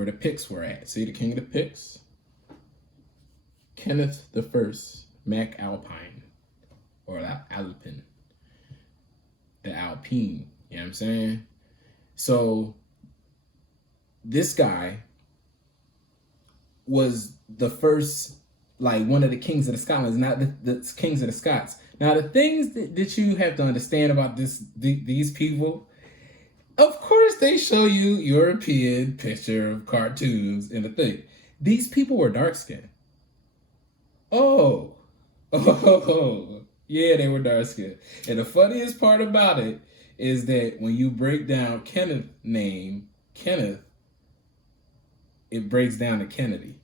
where the Picts were at. See the king of the Picts? Kenneth the First, Mac Alpine, or Alpine, the Alpine, you know what I'm saying? So this guy was the first, like one of the kings of the Scotland, not the kings of the Scots. Now, the things that you have to understand about these people, of course, they show you European picture of cartoons and the thing. These people were dark skinned. Oh, yeah, they were dark skinned. And the funniest part about it is that when you break down Kenneth's name, Kenneth, it breaks down to Kennedy.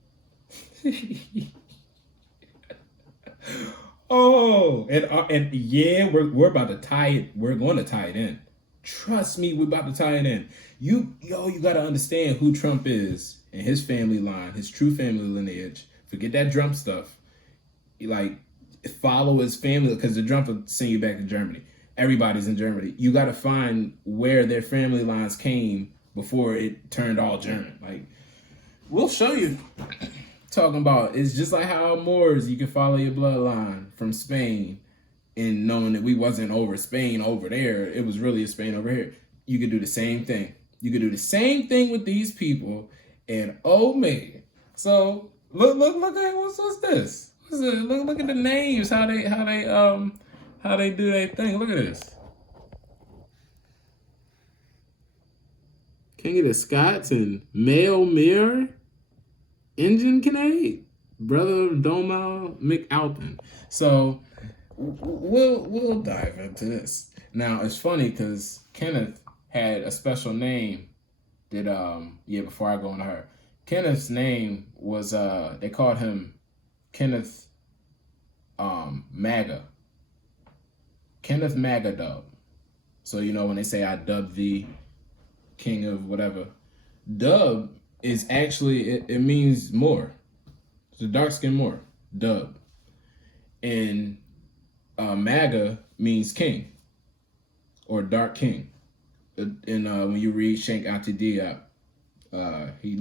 Oh, and yeah, we're about to tie it. We're going to tie it in. Trust me, we're about to tie it in. You got to understand who Trump is and his family line, his true family lineage. Forget that Trump stuff. Like, follow his family, because the Trump will send you back to Germany. Everybody's in Germany. You got to find where their family lines came before it turned all German. Like, we'll show you. Talking about, it's just like how Moors, you can follow your bloodline from Spain, and knowing that we wasn't over Spain over there, it was really a Spain over here. You could do the same thing. You could do the same thing with these people, and oh man. So look at what's this? What's it? Look at the names, how they do their thing. Look at this. King of the Scots and Male Mirror, Engine Kinnaid, brother of Domhnall McAlpin. So we'll dive into this. Now it's funny because Kenneth had a special name that before I go into her. Kenneth's name was they called him Kenneth Maga. Kenneth Magadubh. So when they say I dub thee king of whatever, dub is actually it means Moor. It's a dark skinned Moor. Dub. And Maga means king or dark king. And when you read Shank Atidia, he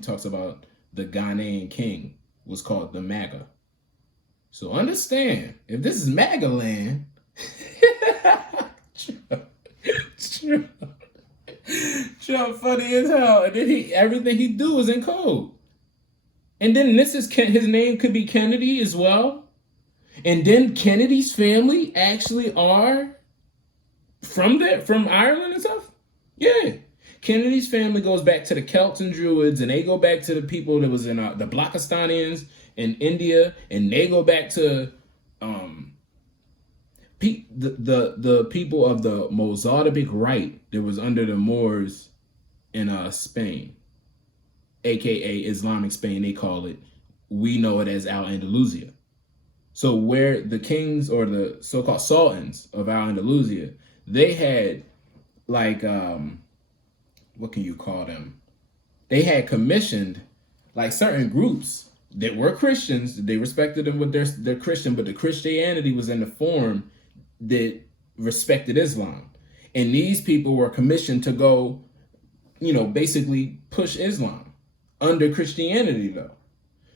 talks about the Ghanaian king was called the Maga. So understand, if this is Maga land, Trump funny as hell, and then everything he do is in code. And then his name could be Kennedy as well. And then Kennedy's family actually are from Ireland and stuff. Yeah. Kennedy's family goes back to the Celts and Druids, and they go back to the people that was in the Blakistanians in India, and they go back to the people of the Mozarabic Rite that was under the Moors in Spain, aka Islamic Spain, they call it. We know it as Al-Andalusia. So where the kings or the so-called sultans of Al-Andalusia, they had like what can you call them? They had commissioned like certain groups that were Christians. They respected them with their Christian, but the Christianity was in the form that respected Islam. And these people were commissioned to go, basically push Islam under Christianity though.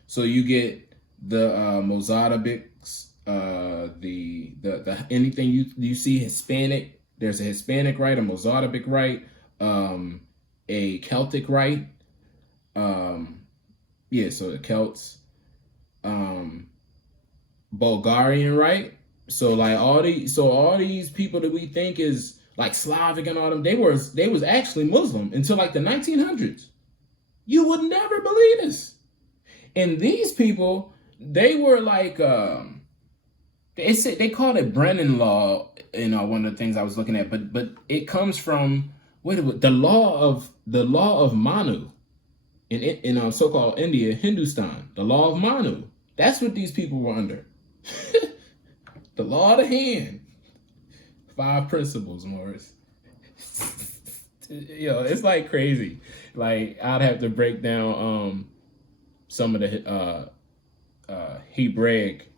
So you get the Mozarabics, the anything you see Hispanic, there's a Hispanic rite, a Mozarabic rite, a Celtic rite. So the Celts, Bulgarian rite. So like all these people that we think is like Slavic and all them, they was actually Muslim until like the 1900s. You would never believe this. And these people, they were like they called it Brennan law, one of the things I was looking at, but it comes from the law of Manu in so-called India, Hindustan, the law of Manu. That's what these people were under. The law of the hand. 5 principles, Morris. It's like crazy. Like I'd have to break down some of the Hebraic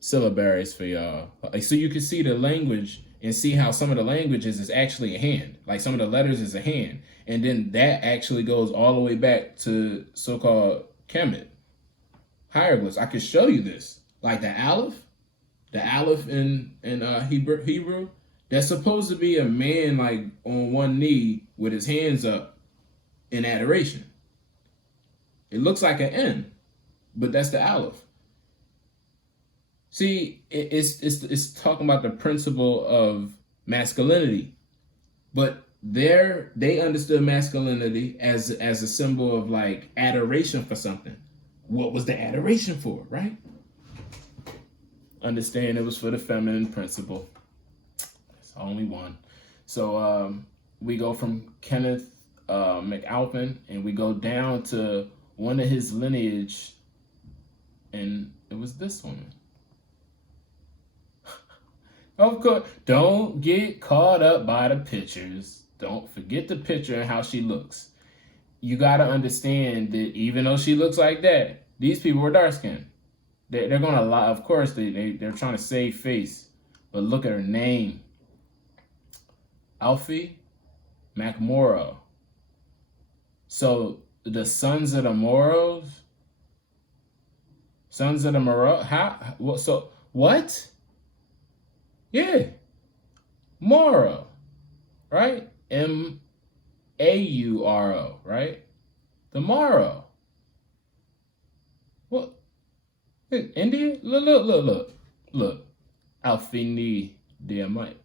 syllabaries for y'all, so you can see the language and see how some of the languages is actually a hand. Like some of the letters is a hand. And then that actually goes all the way back to so-called Kemet hieroglyphs. I could show you this. Like the Aleph in Hebrew, that's supposed to be a man like on one knee with his hands up in adoration. It looks like an N, but that's the Aleph. See, it's talking about the principle of masculinity, but they understood masculinity as a symbol of like adoration for something. What was the adoration for, right? Understand it was for the feminine principle. It's only one. So we go from Kenneth McAlpin, and we go down to one of his lineage, and it was this woman. Of course, don't get caught up by the pictures. Don't forget the picture and how she looks. You got to understand that even though she looks like that, these people were dark skinned. They're going to lie. Of course, they're trying to save face. But look at her name. Alfie McMorrow. So the sons of the Moros? Sons of the Moros? How? So what? Yeah. Moro. Right? Mauro, right? The Moro. What? India? Look. Alfini Diamite.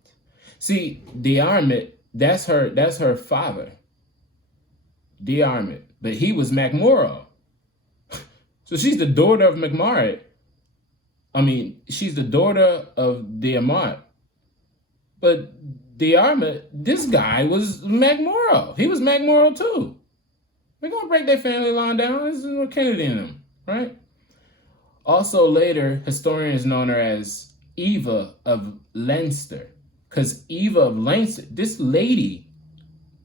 See, Diarmid, that's her father. Diarmid. But he was McMorrow. So she's the daughter of McMorrow. She's the daughter of Diamant. But Diarmid, this guy was McMorrow. He was McMorrow too. We're going to break their family line down. This is Kennedy in them, right? Also later, historians known her as Eva of Leinster. Because Eva of Leinster, this lady,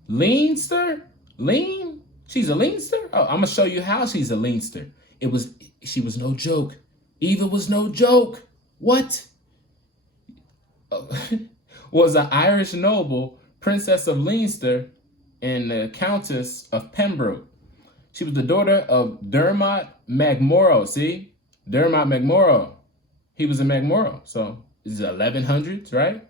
Leinster? Lean? She's a Leinster? Oh, I'm going to show you how she's a Leinster. She was no joke. Eva was no joke. What? Was an Irish noble, princess of Leinster, and the Countess of Pembroke. She was the daughter of Dermot McMorrow. See? Dermot McMorrow. He was a McMorrow. So this is 1100s, right?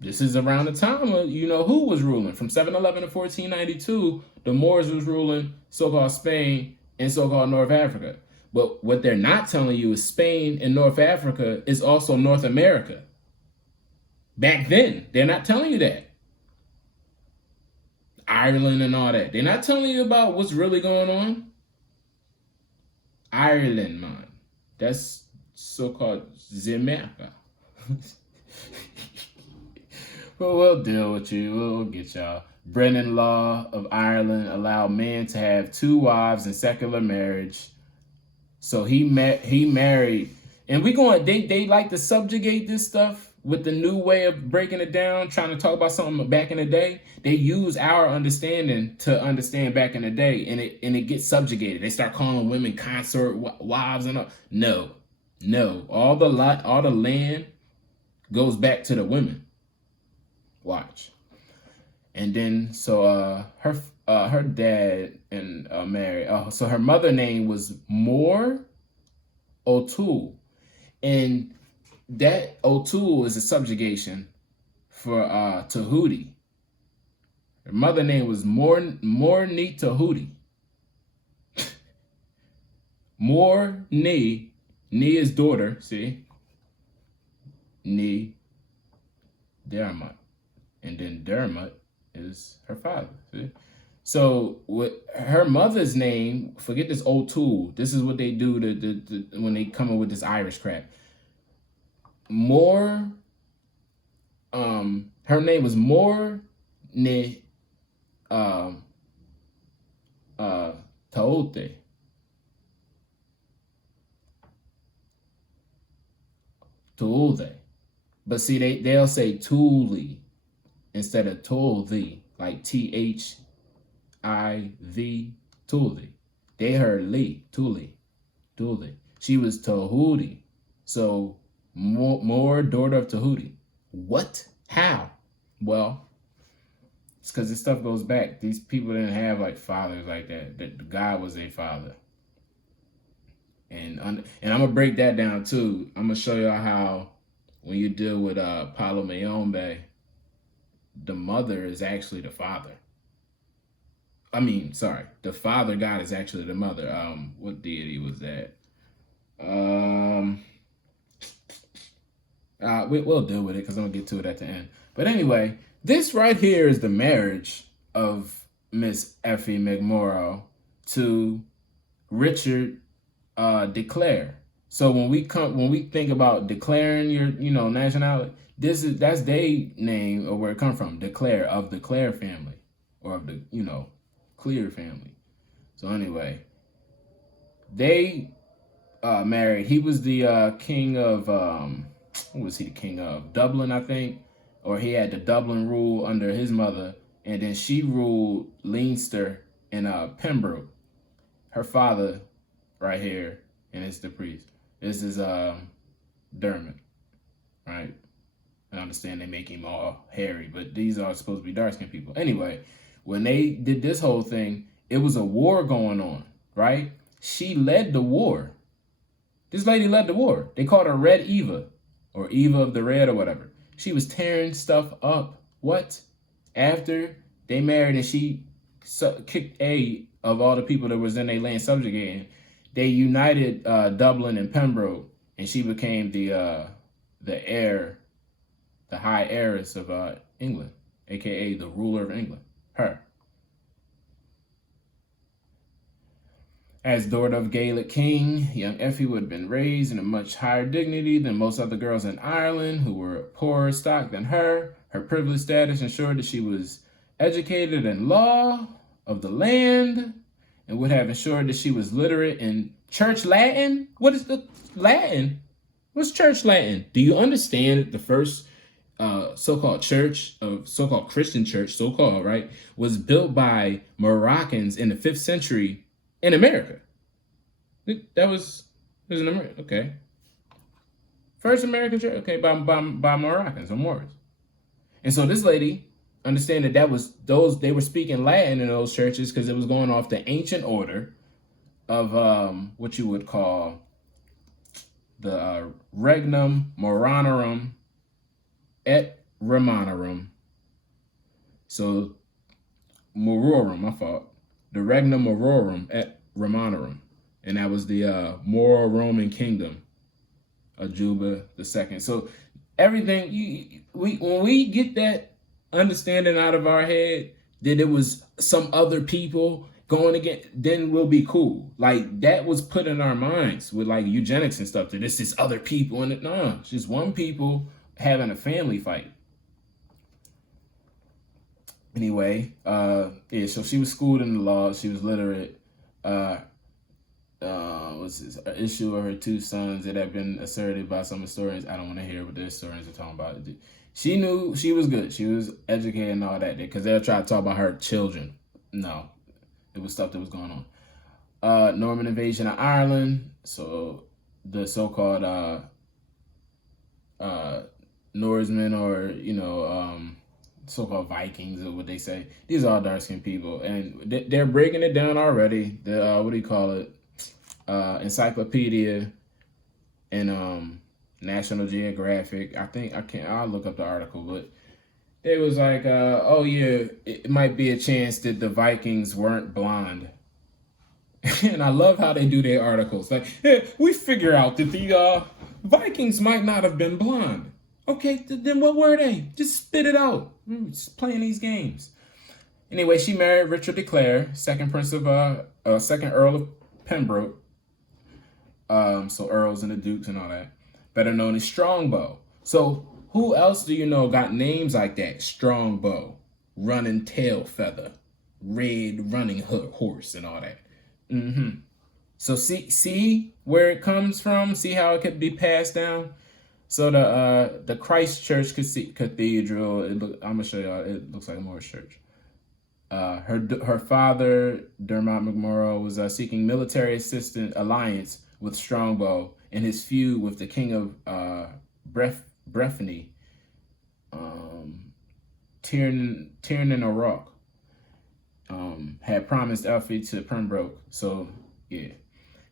This is around the time of, who was ruling. From 711 to 1492, the Moors was ruling so-called Spain and so-called North Africa. But what they're not telling you is Spain and North Africa is also North America. Back then, they're not telling you that. Ireland and all that. They're not telling you about what's really going on. Ireland, man. That's so-called Jamaica. Well, we'll deal with you. We'll get y'all. Brennan Law of Ireland allowed men to have 2 wives in secular marriage. So he married, and they like to subjugate this stuff with the new way of breaking it down, trying to talk about something back in the day. They use our understanding to understand back in the day, and it gets subjugated. They start calling women consort wives and all. No. All the land goes back to the women. Watch. And then her dad and Mary. So her mother name was More O'Toole, and that O'Toole is a subjugation for Tahuti. Her mother name was Morni Tahuti. Morni is daughter. See, Ni Dermot, and then Dermot is her father. See? So with her mother's name, forget this O'Toole. This is what they do to when they come up with this Irish crap. Her name was More Ne Taote. Tuolde. But see, they'll say Thule instead of Tulde, like THIV, Thule. They heard Lee, Thule. She was Tahuti. So more daughter of Tahuti. What? How? Well, it's because this stuff goes back. These people didn't have like fathers like that. That God was a father. And I'm gonna break that down too. I'm gonna show y'all how when you deal with Palo Mayombe, the mother is actually the father. I mean, sorry, the father God is actually the mother. What deity was that? We'll deal with it because I'm gonna get to it at the end. But anyway, this right here is the marriage of Miss Effie McMorrow to Richard de. So when we think about declaring your nationality, that's their name or where it come from, Declare, of the Clare family or of the Clear family. So anyway, they married. He was the king of what was he the king of? Dublin, I think, or he had the Dublin rule under his mother, and then she ruled Leinster and Pembroke. Her father, right here, and it's the priest. This is Dermot, right? I understand they make him all hairy, but these are supposed to be dark-skinned people. Anyway, when they did this whole thing, it was a war going on, right? She led the war. This lady led the war. They called her Red Eva, or Eva of the Red, or whatever. She was tearing stuff up. What? After they married and she kicked of all the people that was in their land subjugating, they united Dublin and Pembroke, and she became the heir, the high heiress of England, aka the ruler of England. Her. As daughter of Gaelic king, young Effie would have been raised in a much higher dignity than most other girls in Ireland who were poorer stock than her. Her privileged status ensured that she was educated in law of the land and would have ensured that she was literate in church Latin. What is the Latin? What's church Latin? Do you understand that the first so-called church, so-called Christian church, so-called, right, was built by Moroccans in the 5th century in America? That was in America. Okay. First American church, okay, by Moroccans or Moors. And so this lady, understand that was they were speaking Latin in those churches because it was going off the ancient order of what you would call the Regnum Moranorum et Romanorum. So Mororum, my fault. The Regnum Mororum et Romanorum. And that was the Moro Roman kingdom of Juba II. So everything when we get that understanding out of our head that it was some other people going again, then we'll be cool. Like that was put in our minds with like eugenics and stuff that it's just other people and no, it's just one people having a family fight. Anyway, yeah, so she was schooled in the law, she was literate. Was this an issue of her 2 sons that have been asserted by some historians? I don't want to hear what the historians are talking about. She knew she was good. She was educated and all that because they'll try to talk about her children. No, it was stuff that was going on. Norman invasion of Ireland. So the so-called Norsemen or so-called Vikings or what they say. These are all dark-skinned people, and they're breaking it down already. The what do you call it? Encyclopedia and National Geographic. I'll look up the article, but they was like, oh yeah, it might be a chance that the Vikings weren't blonde. And I love how they do their articles. Like, yeah, we figure out that the Vikings might not have been blonde. Okay, then what were they? Just spit it out. Just playing these games. Anyway, she married Richard de Clare, second Earl of Pembroke. So Earls and the Dukes and all that. Better known as Strongbow. So who else do you know got names like that? Strongbow, Running Tail Feather, Red Running Horse, and all that. So see where it comes from. See how it could be passed down. So the Christ Church Cathedral. I'm gonna show y'all. It looks like a Moorish church. Her father Dermot McMorrow was seeking military alliance with Strongbow in his feud with the king of Breffni Tiernan O'Rourke had promised Effie to Pembroke. So, yeah.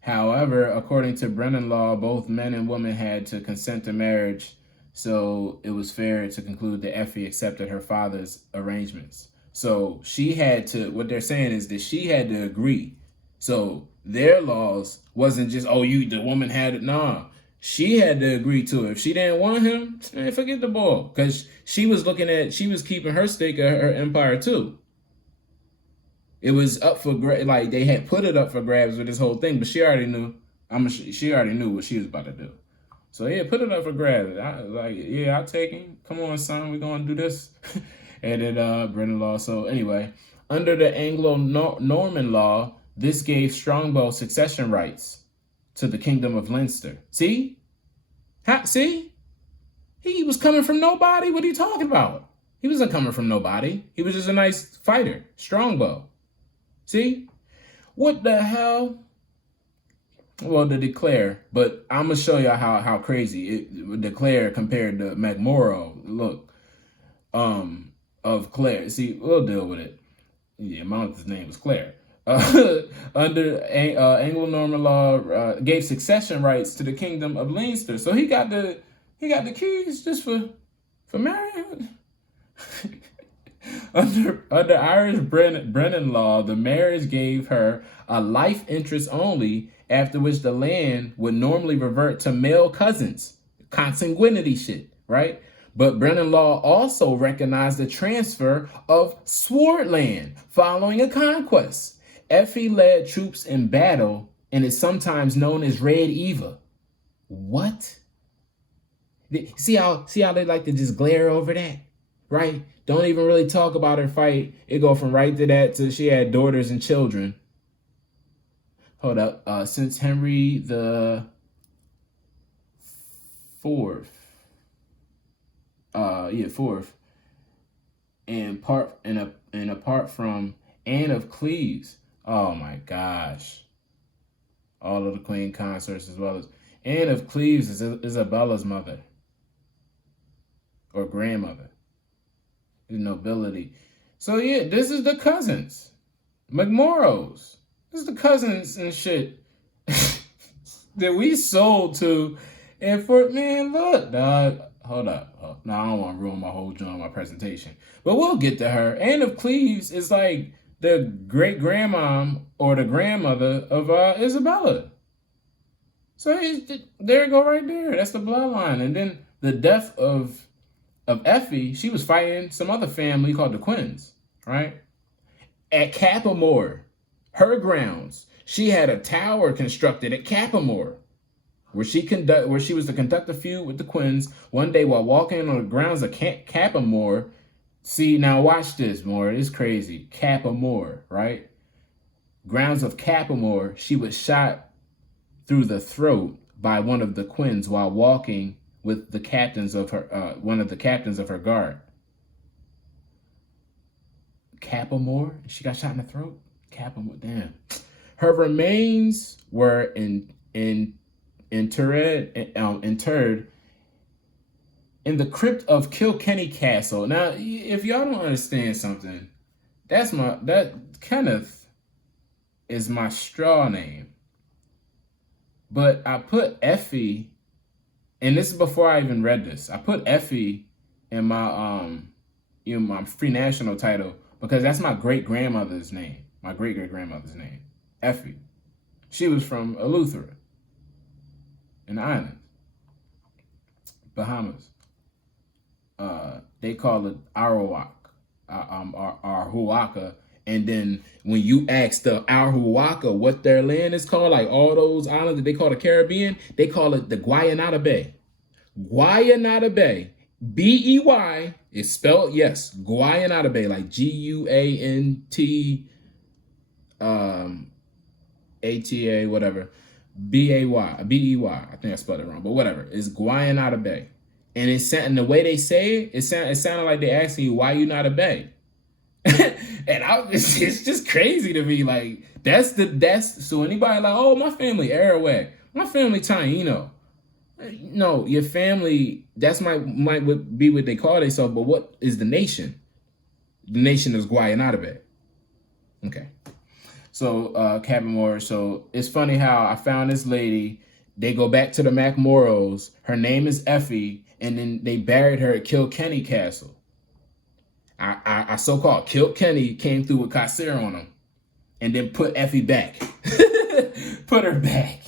However, according to Brennan law, both men and women had to consent to marriage, so it was fair to conclude that Effie accepted her father's arrangements. So she had to, what they're saying is that she had to agree. So their laws wasn't just, oh, the woman had it. Nah, she had to agree to it. If she didn't want him, man, forget the ball. Because she was keeping her stake of her empire too. It was up for like they had put it up for grabs with this whole thing, but she already knew. She already knew what she was about to do. So yeah, put it up for grabs. I'll take him. Come on, son, we're gonna do this. And then Brennan law. So anyway, under the Anglo-Norman law, this gave Strongbow succession rights to the kingdom of Leinster. See, he was coming from nobody. What are you talking about? He wasn't coming from nobody. He was just a nice fighter, Strongbow. See? What the hell? Well, the Declare, but I'm going to show you how crazy it Declare compared to McMorrow. Look, of Clare. See, we'll deal with it. Yeah, my mother's name was Claire. Under Anglo-Norman law, gave succession rights to the kingdom of Leinster. So he got the keys just for marrying. Under Irish Brennan law, the marriage gave her a life interest only, after which the land would normally revert to male cousins. Consanguinity shit, right? But Brennan law also recognized the transfer of sword land following a conquest. Effie led troops in battle and is sometimes known as Red Eva. What? See how they like to just glare over that, right? Don't even really talk about her fight. It go from right to that to she had daughters and children. Hold up. Since Henry the Fourth, fourth, and apart from Anne of Cleves. Oh my gosh! All of the queen consorts, as well as Anne of Cleves, is Isabella's mother or grandmother. The nobility. So yeah, this is the cousins. McMorrows. This is the cousins and shit that we sold to. And for, man, look, dog. Hold up. No, I don't want to ruin my whole joint, my presentation. But we'll get to her. Anne of Cleves is like the great-grandmom or the grandmother of Isabella. So there you go right there. That's the bloodline. And then the death of Effie, she was fighting some other family called the Quins, right? At Capamore, her grounds, she had a tower constructed at Capamore, where she was to conduct a feud with the Quins. One day while walking on the grounds of Capamore, see, now watch this, more. It's crazy. Capamore, right? Grounds of Capamore, she was shot through the throat by one of the Quins while walking with the captains of her, one of the captains of her guard. Capamore, she got shot in the throat. Capamore, damn. Her remains were interred in the crypt of Kilkenny Castle. Now, if y'all don't understand something, that Kenneth is my straw name. But I put Effie, and this is before I even read this. I put Effie in my my free national title because that's my great-grandmother's name. My great-great-grandmother's name. Effie. She was from Eleuthera in the islands. Bahamas. They call it Arawak. Arhuaca. And then when you ask the Arhuaca what their land is called, like all those islands that they call the Caribbean, they call it the Guayanata Bay. Guayanata Bay. B-E-Y is spelled, yes, Guayanata Bay, like G-U-A-N-T A-T-A, whatever. B-A-Y, B-E-Y. I think I spelled it wrong, but whatever. It's Guayanata Bay. And the way they say it, it sounded like they're asking you, why you not a bay? And it's just crazy to me. Like, that's so anybody like, oh, my family Arawak, my family Taino. No, your family, that's might be what they call themselves, but what is the nation? The nation is Guayanabe. Okay. So, Captain Moore, so it's funny how I found this lady. They go back to the MacMorros. Her name is Effie, and then they buried her at Kilkenny Castle. I so-called Kilkenny came through with Kasir on them, and then put Effie back. Put her back.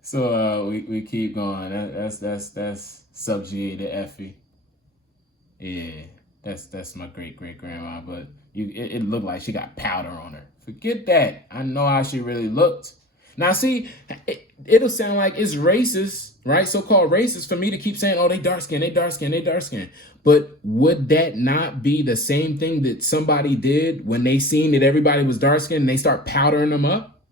So we keep going. That's subjugated Effie. Yeah, that's my great grandma. But it looked like she got powder on her. Forget that. I know how she really looked. Now see, it'll sound like it's racist, right? So-called racist for me to keep saying, "Oh, they dark skin, they dark skin, they dark skin." But would that not be the same thing that somebody did when they seen that everybody was dark skinned and they start powdering them up?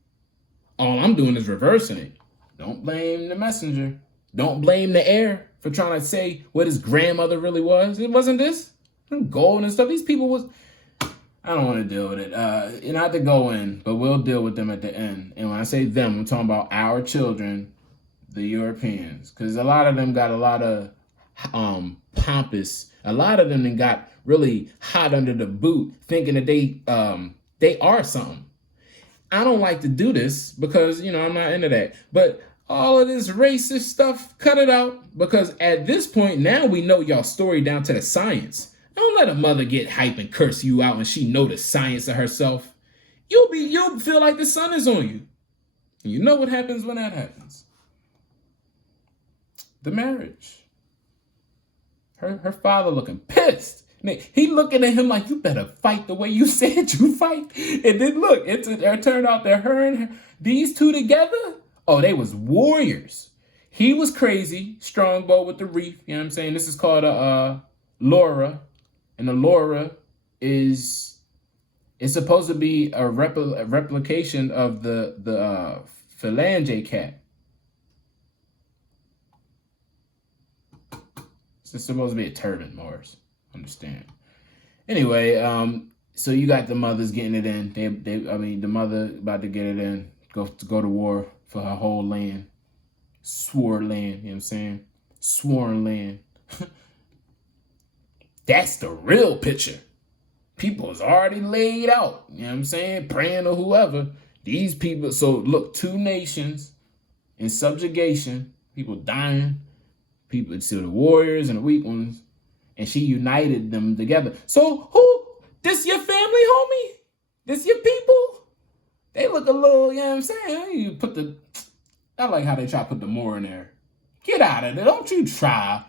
All I'm doing is reversing it. Don't blame the messenger. Don't blame the heir for trying to say what his grandmother really was. It wasn't this. Gold and stuff. These people was... I don't want to deal with it. Not to go in, but we'll deal with them at the end. And when I say them, I'm talking about our children, the Europeans. Because a lot of them got a lot of pompous. A lot of them got really hot under the boot, thinking that they are something. I don't like to do this because, I'm not into that. But all of this racist stuff, cut it out. Because at this point, now we know y'all story down to the science. Don't let a mother get hype and curse you out and she know the science of herself. You'll feel like the sun is on you. And you know what happens when that happens. The marriage. Her father looking pissed. He looking at him like, you better fight the way you said you fight. And then look, it turned out that these two together, oh, they was warriors. He was crazy, strongbow with the reef. You know what I'm saying? This is called a Laura. And the Laura is supposed to be a replication of the phalange cat. It's supposed to be a turban, Morris. Understand? Anyway, so you got the mothers getting it in. The mother about to get it in. Go to war for her whole land. Swore land, you know what I'm saying? Sworn land. That's the real picture. People is already laid out, you know what I'm saying? Praying to whoever. These people, so look, two nations in subjugation, people dying, people, so the warriors and the weak ones, and she united them together. So who, this your family, homie? This your people? They look a little, you know what I'm saying? I like how they try to put the Moor in there. Get out of there, don't you try.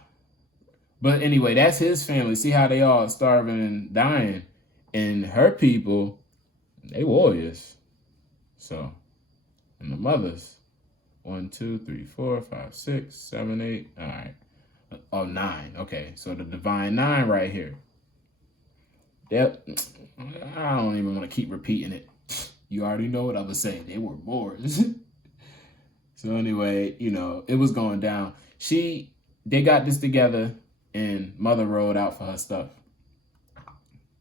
But anyway, that's his family. See how they all starving and dying. And her people, they warriors. So, and the mothers, 1, 2, 3, 4, 5, 6, 7, 8. All right. Oh, 9. Okay. So the divine 9 right here. Yep. I don't even want to keep repeating it. You already know what I was saying. They were Moors. So anyway, it was going down. They got this together. And mother rode out for her stuff.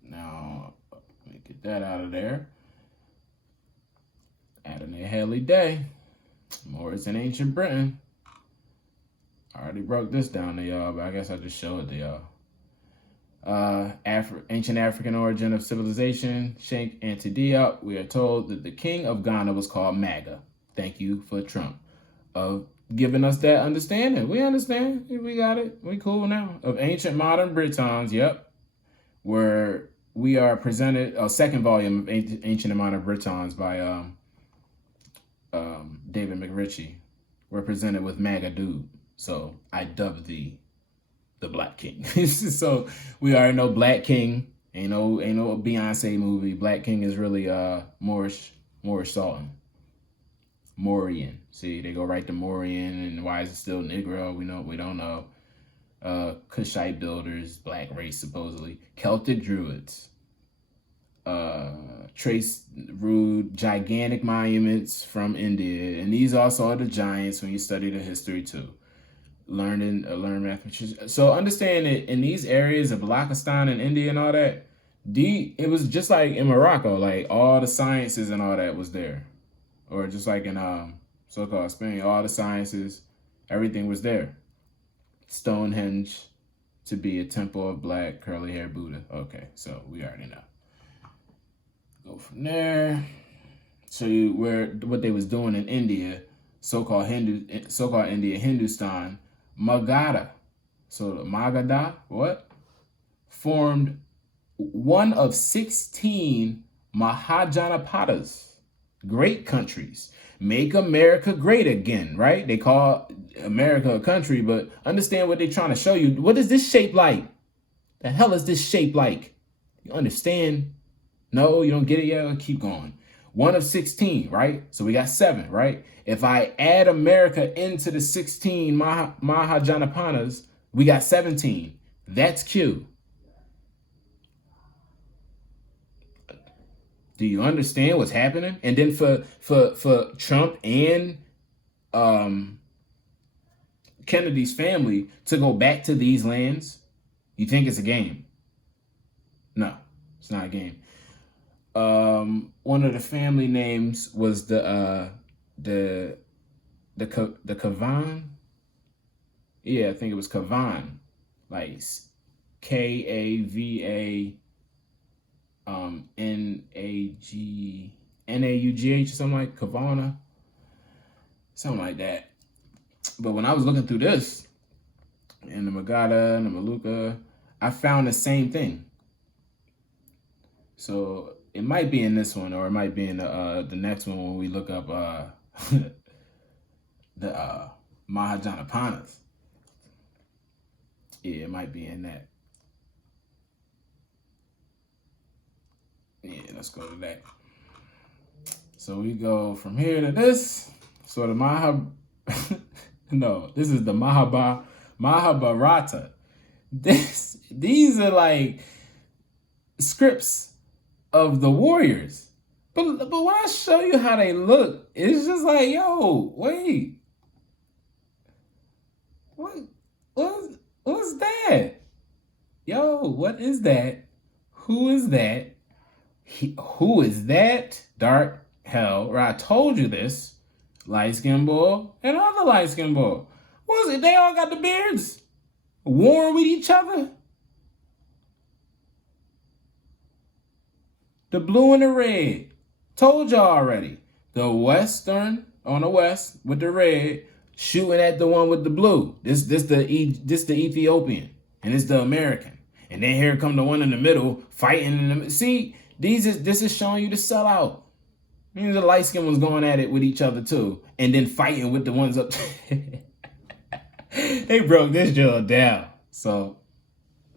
Now, let me get that out of there. Adding a Haley Day. Moors in ancient Britain. I already broke this down to y'all, but I guess I just showed it to y'all. Ancient African origin of civilization. Shank Antidiop. We are told that the king of Ghana was called Maga. Thank you for Trump. Giving us that understanding. We understand. We got it. We cool now. Of ancient modern Britons, yep. Where we are presented, a second volume of Ancient and Modern Britons by David McRitchie. We're presented with Magadubh. So I dub thee the Black King. So we already know Black King. Ain't no Beyonce movie. Black King is really Moorish Sultan. Mauryan. See, they go right to Mauryan, and why is it still Negro? We don't know. Kushite builders, black race supposedly. Celtic Druids. Trace rude, gigantic monuments from India. And these also are the giants when you study the history too. Learn math. So understand that in these areas of Balakistan and India and all that, it was just like in Morocco, like all the sciences and all that was there. Or just like in so-called Spain, all the sciences, Everything was there. Stonehenge to be a temple of black curly hair Buddha. Okay, so we already know. Go from there. Show you what they was doing in India, so-called India, Hindustan, Magadha. So the Magadha, formed one of 16 Mahajanapadas, great countries. Make America great again, right? They call America a country, but understand what they're trying to show you. What is this shape like? The hell is this shape like? You understand? No, you don't get it yet? Keep going. One of 16, right? So we got 7, right? If I add America into the 16 Mahajanapadas, we got 17. That's Q. Do you understand what's happening? And then for Trump and Kennedy's family to go back to these lands, you think it's a game? No, it's not a game. One of the family names was the Kavan. Yeah, I think it was Kavan, like Kavanaugh, Naugh, something like Kavana, something like that. But when I was looking through this, in the Magadha and the Maluka, I found the same thing. So it might be in this one, or it might be in the next one when we look up the Mahajanapadas. Yeah, it might be in that. Yeah, let's go to that. So we go from here to this. So the no, this is the Mahabharata. These are like scripts of the warriors. But when I show you how they look, it's just like, yo, wait. What's that? Yo, what is that? Who is that? Who is that? Dark hell, right? I told you this. Light-skinned boy and other light-skinned boy. What is it? They all got the beards? Warring with each other? The blue and the red. Told y'all already. The western on the west with the red shooting at the one with the blue. This the Ethiopian and it's the American. And then here come the one in the middle fighting in the see. This is showing you the sellout. The light skin was going at it with each other too, and then fighting with the ones up. They broke this drill down, so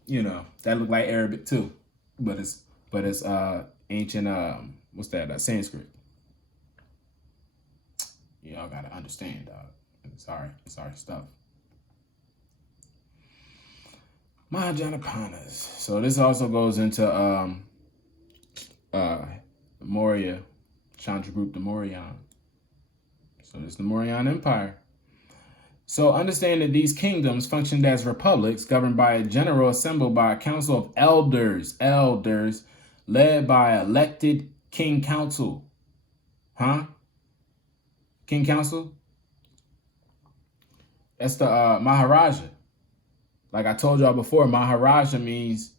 that looked like Arabic too, but it's ancient. What's that? Sanskrit. Y'all gotta understand, dog. Sorry stuff. Mahajanapadas. So this also goes into Maurya, Chandragupta Maurya. So this is the Mauryan Empire. So understand that these kingdoms functioned as republics governed by a general assembled by a council of elders, led by elected king council. King council? That's the Maharaja. Like I told y'all before, Maharaja means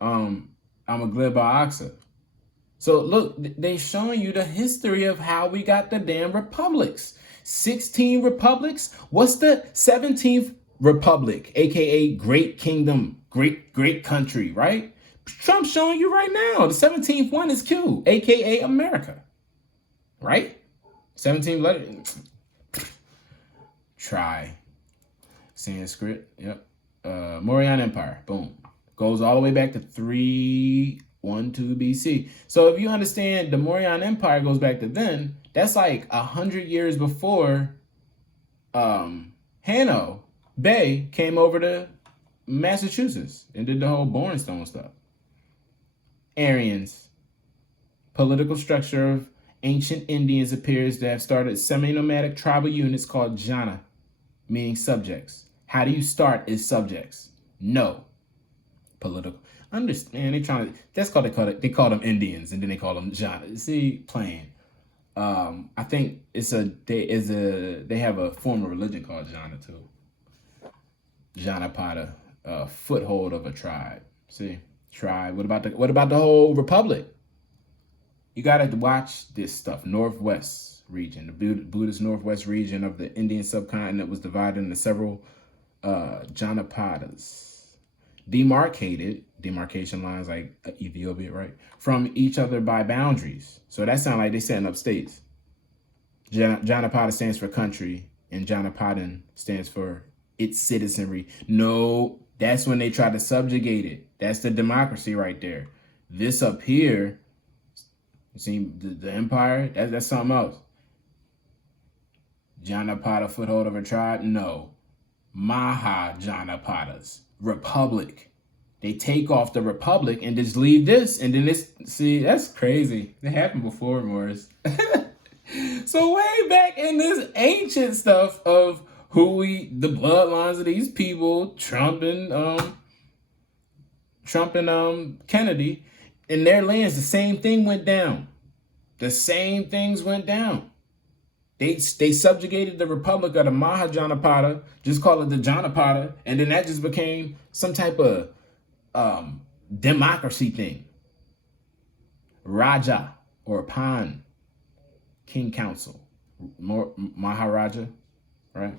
I'm a glib Aksa. So look, they showing you the history of how we got the damn republics. 16 republics. What's the 17th republic? AKA great kingdom, great country, right? Trump's showing you right now. The 17th one is Q, AKA America. Right? 17th letter. Try. Sanskrit. Yep. Mauryan Empire. Boom. Goes all the way back to 312 BC. So if you understand the Mauryan Empire goes back to then, that's like 100 years before Hanno Bay came over to Massachusetts and did the whole Bornstone stuff. Aryans. Political structure of ancient Indians appears to have started semi-nomadic tribal units called jana, meaning subjects. How do you start as subjects? No. Political. Understand, they call them Indians and then they call them jana. See, plain. I think they have a form of religion called Jana too. Janapada, foothold of a tribe. See, tribe. What about the whole republic? You gotta watch this stuff. Northwest region, the Buddhist Northwest region of the Indian subcontinent was divided into several Janapadas, demarcation lines like Ethiopia, right, from each other by boundaries. So that sounds like they setting up states. Janapada stands for country, and Janapadan stands for its citizenry. No, that's when they try to subjugate it. That's the democracy right there. This up here, you see the empire, that's something else. Janapada, foothold of a tribe? No. Mahajanapadas, republic. They take off the republic and just leave this, and then this. See, that's crazy. It happened before, Morris. So way back in this ancient stuff of the bloodlines of these people, Trump and Kennedy, in their lands, the same thing went down. The same things went down. They subjugated the Republic of the Mahajanapada, just call it the Janapada, and then that just became some type of democracy thing. Raja or Pan, King Council, Maharaja, right?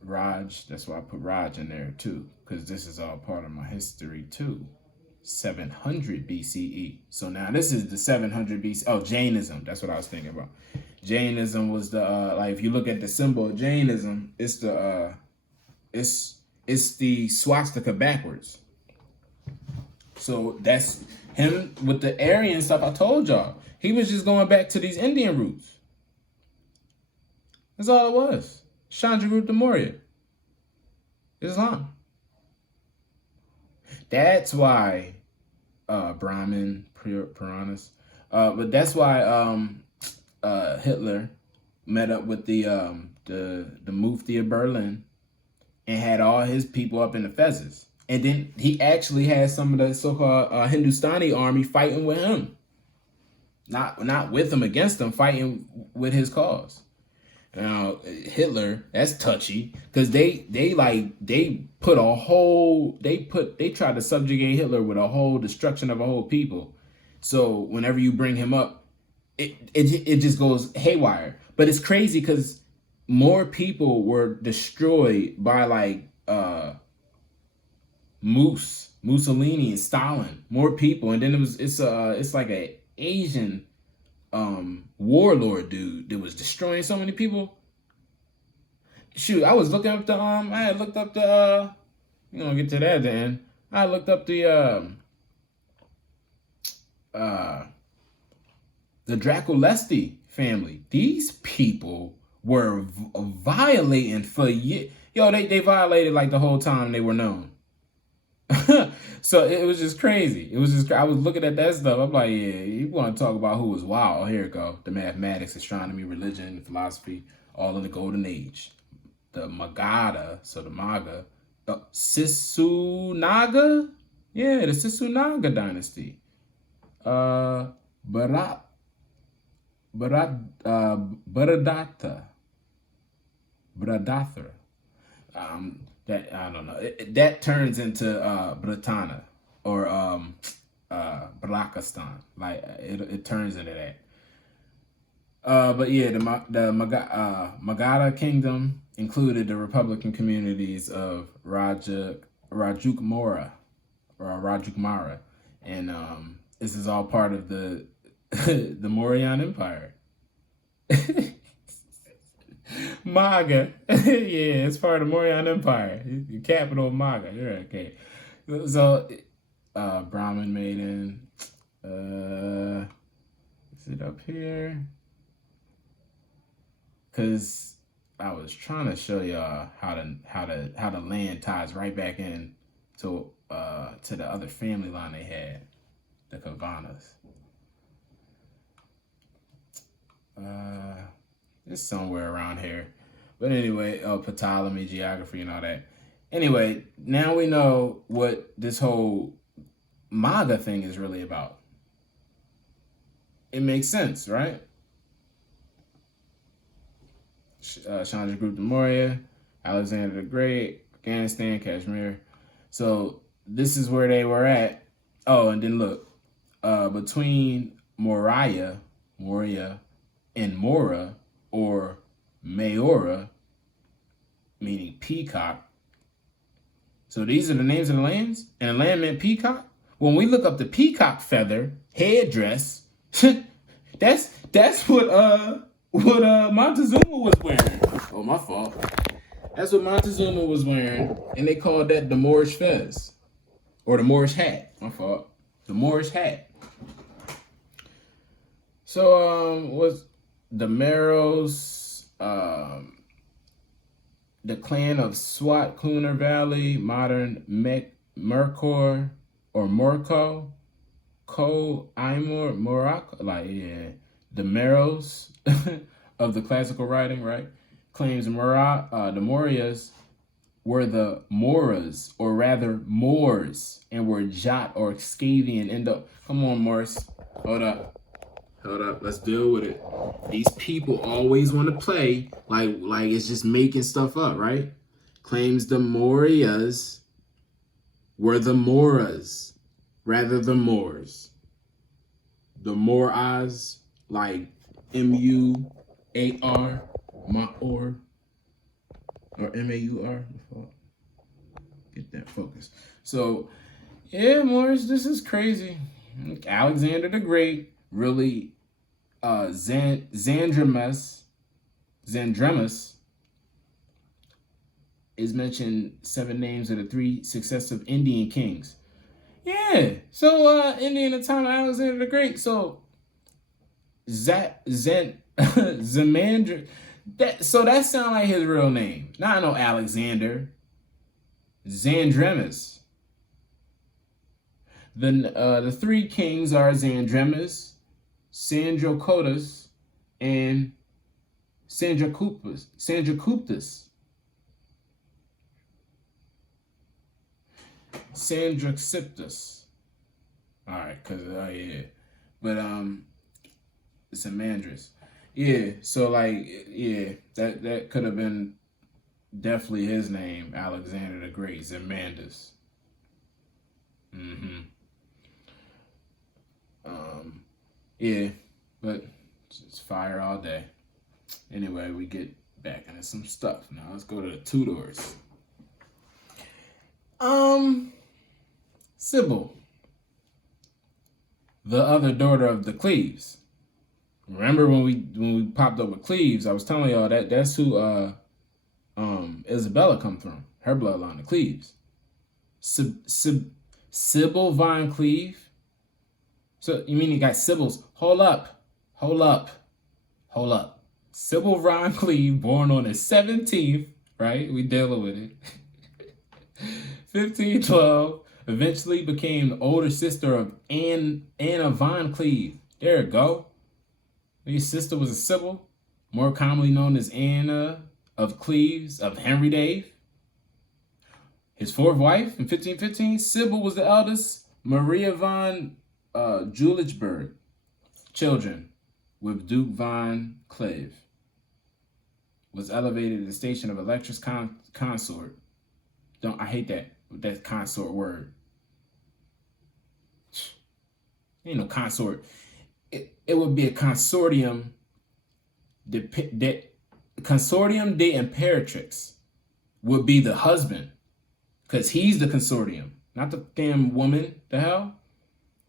Raj, that's why I put Raj in there too, because this is all part of my history too. 700 BCE. So now this is the 700 BC. Oh, Jainism. That's what I was thinking about. Jainism was the like if you look at the symbol of Jainism, it's the it's the swastika backwards. So that's him with the Aryan stuff I told y'all. He was just going back to these Indian roots. That's all it was. Chandragupta Maurya. Islam. That's why Brahmin, Puranas. But that's why Hitler met up with the Mufti of Berlin and had all his people up in the fezzes. And then he actually had some of the so-called Hindustani army fighting with him. Not with him, against him, fighting with his cause. Now Hitler, that's touchy because they tried to subjugate Hitler with a whole destruction of a whole people. So whenever you bring him up, it just goes haywire. But it's crazy because more people were destroyed by like Mussolini and Stalin. More people, and then it's like a Asian warlord dude that was destroying so many people. Shoot, I was looking up the I had looked up the you know, get to that then. I looked up the Draculesti family. These people were violating for years. Yo, they violated like the whole time they were known. So it was just crazy. It was just, I was looking at that stuff. I'm like, yeah, you want to talk about who was wild? Here it go. The mathematics, astronomy, religion, philosophy, all in the golden age. The Magadha, so the Maga, Sisunaga? Yeah, the Sisunaga dynasty. Bharadatta. That I don't know. That turns into Britana or Balakistan. Like it turns into that. But yeah, the Magadha kingdom included the republican communities of Rajukmara, and this is all part of the the Mauryan Empire. Maga. Yeah, it's part of the Mauryan Empire. The capital of Maga. You're right, okay. So, Brahmin maiden. Is it up here? Because I was trying to show y'all how the land ties right back in to the other family line they had, the Kavanas. It's somewhere around here. But anyway, Ptolemy, geography, and all that. Anyway, now we know what this whole MAGA thing is really about. it makes sense, right? Chandragupta Maurya, Alexander the Great, Afghanistan, Kashmir. So this is where they were at. Oh, and then look, between Moria, and Mora, or Mayora, meaning peacock. So these are the names of the lands, and the land meant peacock. When we look up the peacock feather headdress, that's what Montezuma was wearing. Oh, my fault. That's what Montezuma was wearing, and they called that the Moorish fez, or the Moorish hat. My fault. The Moorish hat. So was the Marrows, the clan of Swat Kunar Valley, modern Mercor or Morco, Ko Imor Morocco, the Marrows of the classical writing, right? Claims the Morias were the Moras, or rather Moors, and were Jot or Scavian Indo. Come on, Morris. Hold up. Let's deal with it. These people always want to play like it's just making stuff up, right? Claims the Morias were the Moras, rather the Moors. The Moras, like M-U-A-R, Maor, or M-A-U-R. Get that focus. So, yeah, Moors, this is crazy. Alexander the Great really, Zandremus is mentioned 7 names of the 3 successive Indian kings. Yeah, so Indian at the time of Alexander the Great. So Zemandr, that sounds like his real name. Now I know Alexander. Zandremus. The 3 kings are Zandremus, Sandracotus, and Sandracuptus. Sandraxiptus. All right, cause yeah, but it's a Mandris. Yeah, so that could have been definitely his name, Alexander the Great, Zemandus. Yeah, but it's fire all day. Anyway, we get back into some stuff. Now let's go to the Tudors. Sybil, the other daughter of the Cleves. Remember when we popped up with Cleves, I was telling y'all that's who Isabella come from. Her bloodline, the Cleves. Sybil Von Cleve. So you mean you got Sybil's? Hold up. Sybil Von Cleve, born on the 17th, right? We dealing with it. 1512, eventually became the older sister of Anna Von Cleve. There you go. His sister was a Sybil, more commonly known as Anna of Cleves of Henry Dave. His 4th wife in 1515, Sybil was the eldest, Maria von Julichburg, children with Duke von Cleve. Was elevated to the station of Electress consort. I hate that consort word. Ain't no consort. It would be a consortium. Consortium de Imperatrix would be the husband, because he's the consortium, not the damn woman. The hell?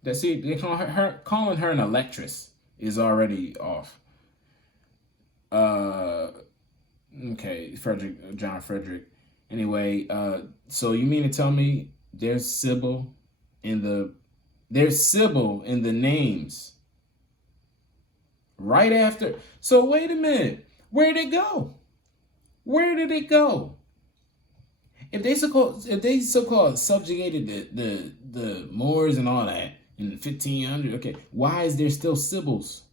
They calling her an electress is already off. Okay, John Frederick. Anyway, so you mean to tell me there's Sybil in the names right after? So wait a minute, where did it go? If they so-called subjugated the Moors and all that in 1500, okay, why is there still Sybil's?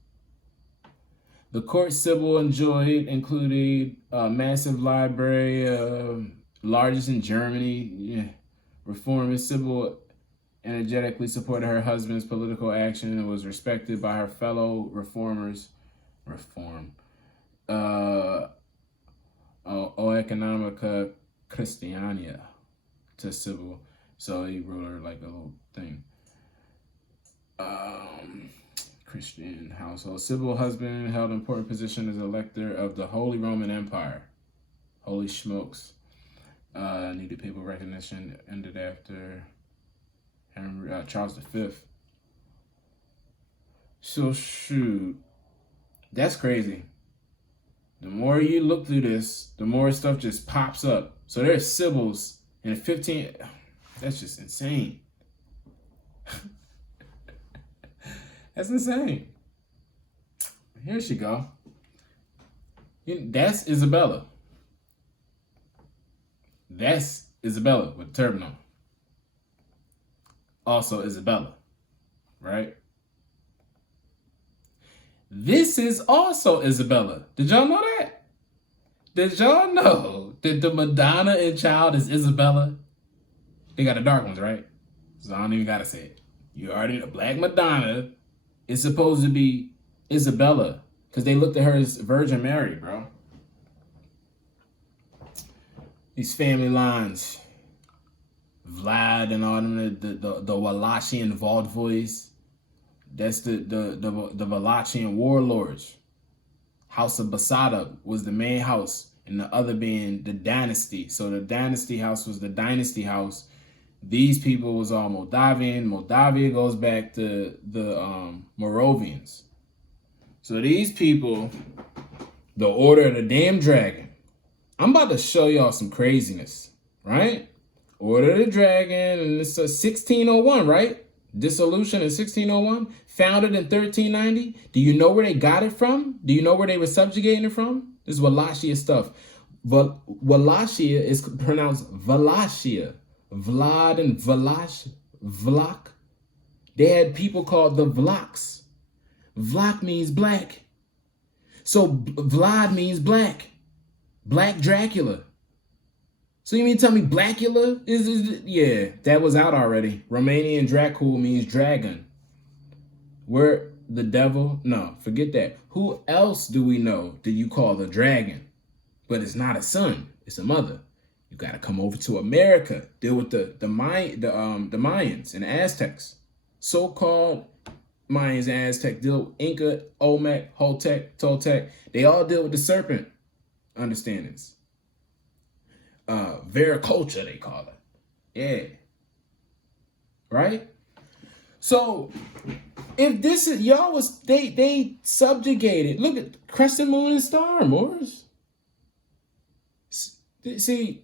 The court Sybil enjoyed included a massive library, largest in Germany. Yeah. Reformist Sybil energetically supported her husband's political action and was respected by her fellow reformers. Reform. O Economica Christiania to Sybil. So he wrote her like a little thing. Christian household. Sybil's husband held an important position as elector of the Holy Roman Empire. Holy smokes. Needed papal recognition. Ended after Charles V. So shoot. That's crazy. The more you look through this, the more stuff just pops up. So there's Sybil's in 15. That's just insane. That's insane. Here she go. That's Isabella. That's Isabella with turban on. Also Isabella, right? This is also Isabella. Did y'all know that? Did y'all know that the Madonna and child is Isabella? They got the dark ones, right? So I don't even gotta say it. You already know. Black Madonna is supposed to be Isabella because they looked at her as Virgin Mary, bro. These family lines, Vlad and all them, the Wallachian Vaudvois. That's the Wallachian warlords. House of Basada was the main house, and the other being the dynasty. So the dynasty house was the dynasty house. These people was all Moldavian. Moldavia goes back to the Moravians. So these people, the Order of the Damn Dragon. I'm about to show y'all some craziness, right? Order of the Dragon, and it's 1601, right? Dissolution in 1601, founded in 1390. Do you know where they got it from? Do you know where they were subjugating it from? This is Wallachia stuff. Wallachia is pronounced Wallachia. Vlad and Vlach. They had people called the Vlachs. Vlach means black. So Vlad means black. Black Dracula. So you mean tell me Blackula is yeah, that was out already. Romanian Dracul means dragon. Where the devil? No, forget that. Who else do we know that you call the dragon? But it's not a son, it's a mother. You gotta come over to America, deal with the Mayans and Aztecs. So-called Mayans and Aztecs deal with Inca, Olmec, Holtec, Toltec. They all deal with the serpent understandings. Veraculture, they call it. Yeah. Right? So if this is y'all was they subjugated. Look at Crescent Moon and Star, Morris. See,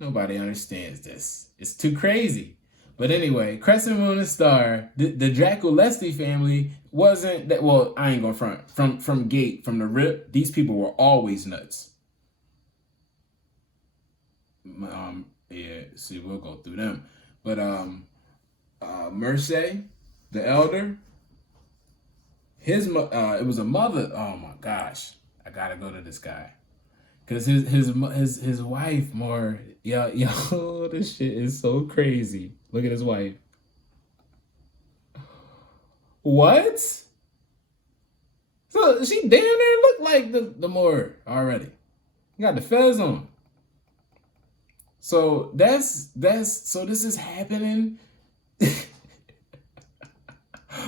nobody understands this. It's too crazy. But anyway, Crescent Moon and Star, the Draculesti family wasn't that well, I ain't gonna front. From the rip, these people were always nuts. Yeah, see, we'll go through them. But Merce, the elder, it was a mother. Oh my gosh, I gotta go to this guy, cause his wife more. Yo, this shit is so crazy. Look at his wife. What? So she damn near looked like the Moor already. You got the fez on. So so this is happening.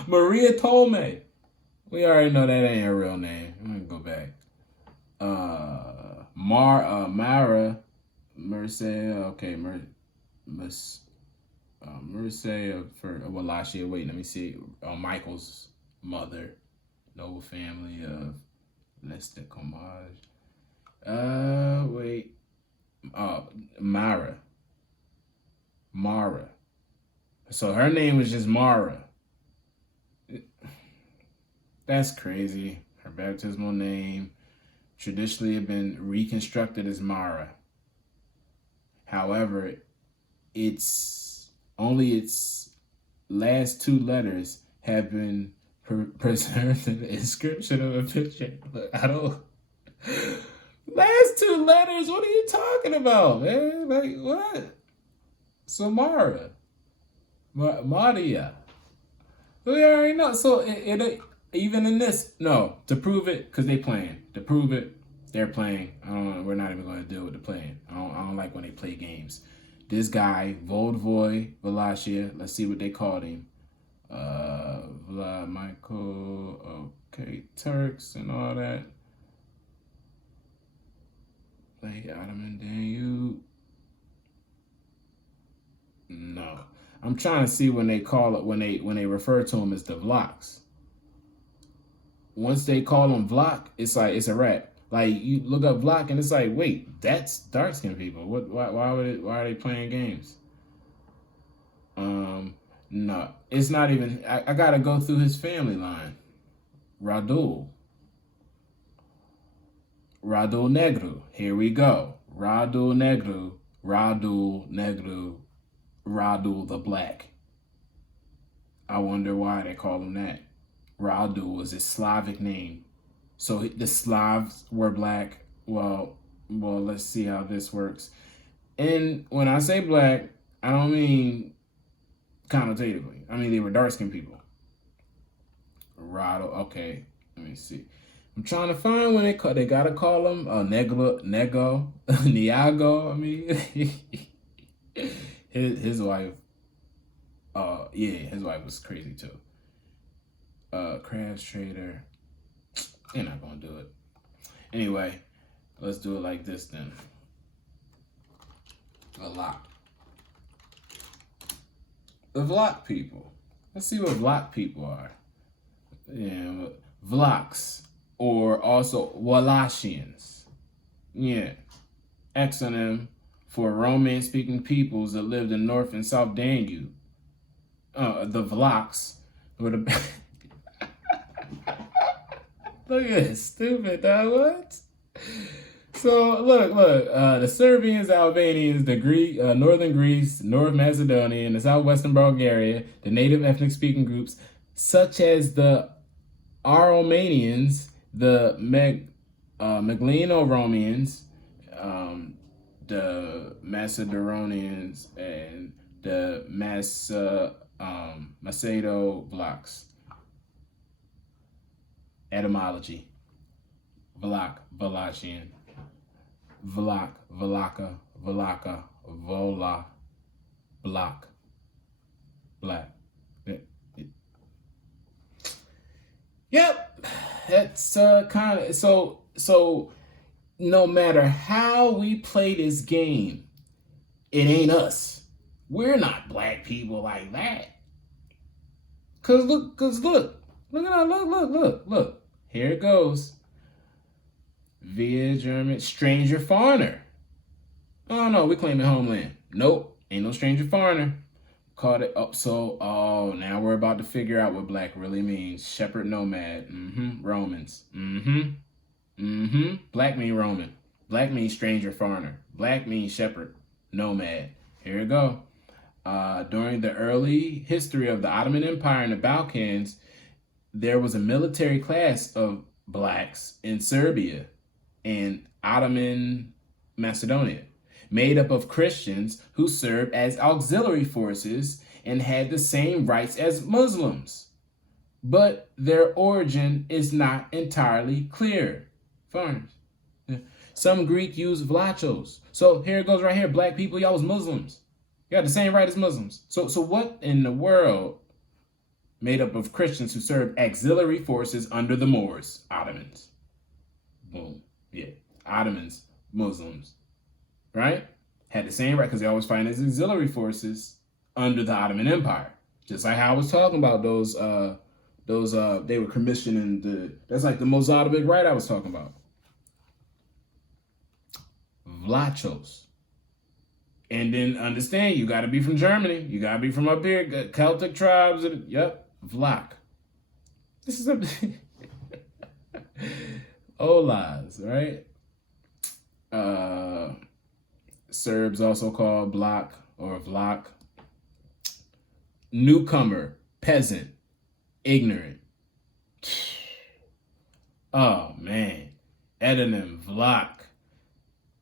Maria Tolme. We already know that ain't her real name. I'm gonna go back. Mara Merce. Okay, Merce for Wallachia. Wait, let me see. Michael's mother, noble family of Leste Comage. Wait. Mara. So her name was just Mara. That's crazy. Her baptismal name traditionally had been reconstructed as Mara. However, its last two letters have been preserved in the inscription of a picture. Look, I don't. Last two letters? What are you talking about, man? Like, what? Samara. Maria. We already know. So even in this, no, to prove it, because they playing. To prove it, they're playing. We're not even going to deal with the playing. I don't like when they play games. This guy, Voldvoy Valasia, let's see what they called him. Vlad Michael, okay, Turks and all that. Play Ottoman Danube. No. I'm trying to see when they call it, when they refer to them as the Vlachs. Once they call them Vlach, it's like it's a wrap. Like you look up Vlach and it's like, wait, that's dark skinned people. What? Why are they playing games? No, it's not even. I gotta go through his family line. Radul Negru. Here we go. Radul Negru. Radul the Black. I wonder why they call him that. Radul was his Slavic name. So the Slavs were black. Well, let's see how this works. And when I say black, I don't mean connotatively. I mean they were dark-skinned people. Radul, okay. Let me see. I'm trying to find when they gotta call him Niago. I mean, his wife. Yeah, his wife was crazy too. Crabs trader. They're not gonna do it. Anyway, let's do it like this then. Vlach. The Vlach people. Let's see what Vlach people are. Yeah, Vlachs, or also Wallachians. Yeah. Exonym for Romance-speaking peoples that lived in North and South Danube. The Vlachs were the... Look at this, stupid, dog. What? So look. The Serbians, Albanians, the Northern Greece, North Macedonia, and the Southwestern Bulgaria, the native ethnic-speaking groups, such as the Aromanians, the Meglino-Romians, the Macedonians, and the Macedo Vlachs. Etymology. Vlach, Valachian. Vlach, Valacha, Vola, Black. Yep. That's kind of so no matter how we play this game, it ain't us. We're not black people like that. Cause look at that, look. Here it goes. Via German, stranger foreigner. Oh no, we claiming homeland. Nope, ain't no stranger foreigner. Called it up. So, now we're about to figure out what black really means. Shepherd nomad. Romans. Black mean Roman. Black means stranger foreigner. Black means shepherd nomad. Here we go. During the early history of the Ottoman Empire in the Balkans, there was a military class of blacks in Serbia and Ottoman Macedonia, made up of Christians who served as auxiliary forces and had the same rights as Muslims. But their origin is not entirely clear. Foreigners. Some Greek use vlachos. So here it goes right here. Black people, y'all was Muslims. You got the same right as Muslims. So what in the world made up of Christians who served auxiliary forces under the Moors? Ottomans. Boom. Yeah. Ottomans, Muslims. Right? Had the same right because they always fight as auxiliary forces under the Ottoman Empire. Just like how I was talking about those they were commissioning that's like the Mozarabic right I was talking about. Vlachos. And then understand, you got to be from Germany. You got to be from up here. Celtic tribes. Yep. Vlach. This is a... Olas, right? Serbs also called Vlach or Vlach. Newcomer, peasant, ignorant. Oh, man. Edenim, Vlach.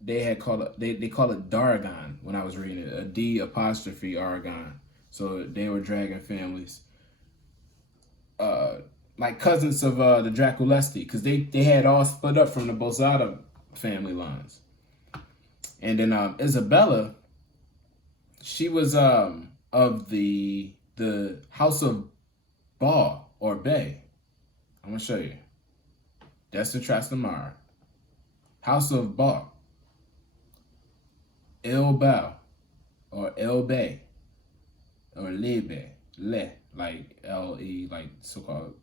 they had called it, they call it Dargon when I was reading it, a D apostrophe Argon. So they were dragon families, like cousins of the Draculesti, because they had all split up from the Bosada family lines. And then Isabella, she was of the House of Ba or Bay. I'm gonna show you. That's the Trastamara. House of Ba. El Bao or El Bay or Lebe. Le, like L-E, like so-called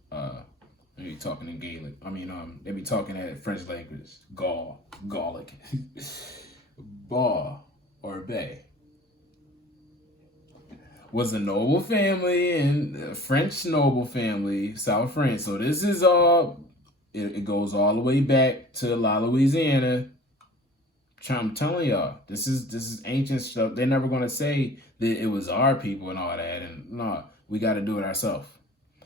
they be talking in Gaelic. I mean they be talking at French language. Gallic. Ba or Bay was a noble family and a French noble family, South France. So this is all it goes all the way back to La Louisiana. I'm telling y'all, this is ancient stuff. They're never gonna say that it was our people and all that. And no, we got to do it ourselves.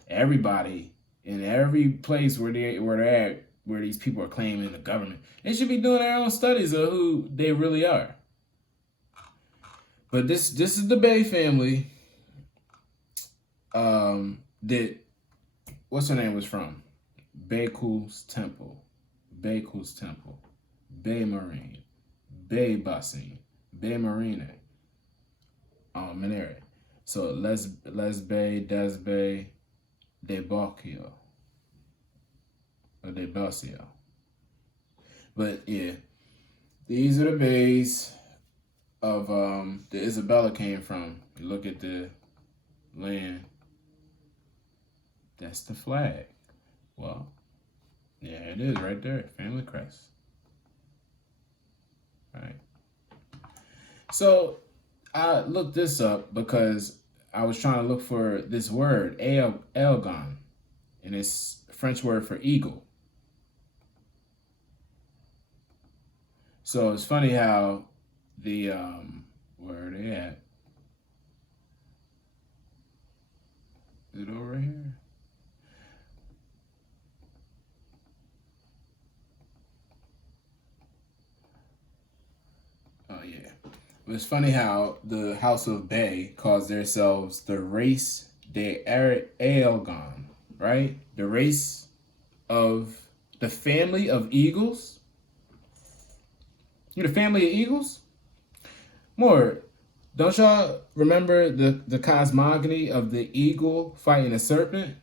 Everybody in every place where they're at, where these people are claiming the government, they should be doing their own studies of who they really are. But this is the Bay family. That what's her name was from? Baku's Temple, Bay Marine, Bay Bassin, Bay Marine, Minere. So Les Bay, Des Bay, De Bocchio, or De Bocchio. But yeah, these are the bays of the Isabella came from. You look at the land. That's the flag. Well, yeah, it is right there. Family crest. All right. So I looked this up because I was trying to look for this word, Elgon, and it's a French word for eagle. So it's funny how the where are they at? Is it over here? Oh yeah. It's funny how the House of Bay calls themselves the race de Aelgon, right? The race of the family of eagles. You the family of eagles? More, don't y'all remember the cosmogony of the eagle fighting a serpent?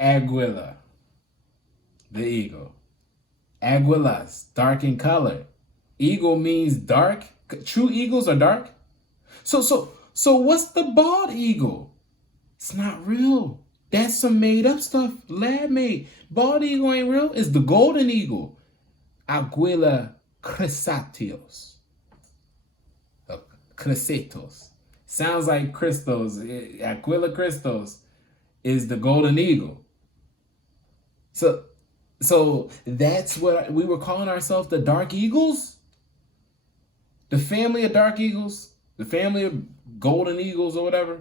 Aguila, the eagle. Aguilas, dark in color. Eagle means dark. True eagles are dark. So what's the bald eagle? It's not real. That's some made up stuff, lab made. Bald eagle ain't real. It's the golden eagle. Aguila crisatios. Crisetos. Sounds like Christos. Aquila Christos is the golden eagle. So that's what we were calling ourselves, the Dark Eagles? The family of Dark Eagles? The family of golden eagles or whatever?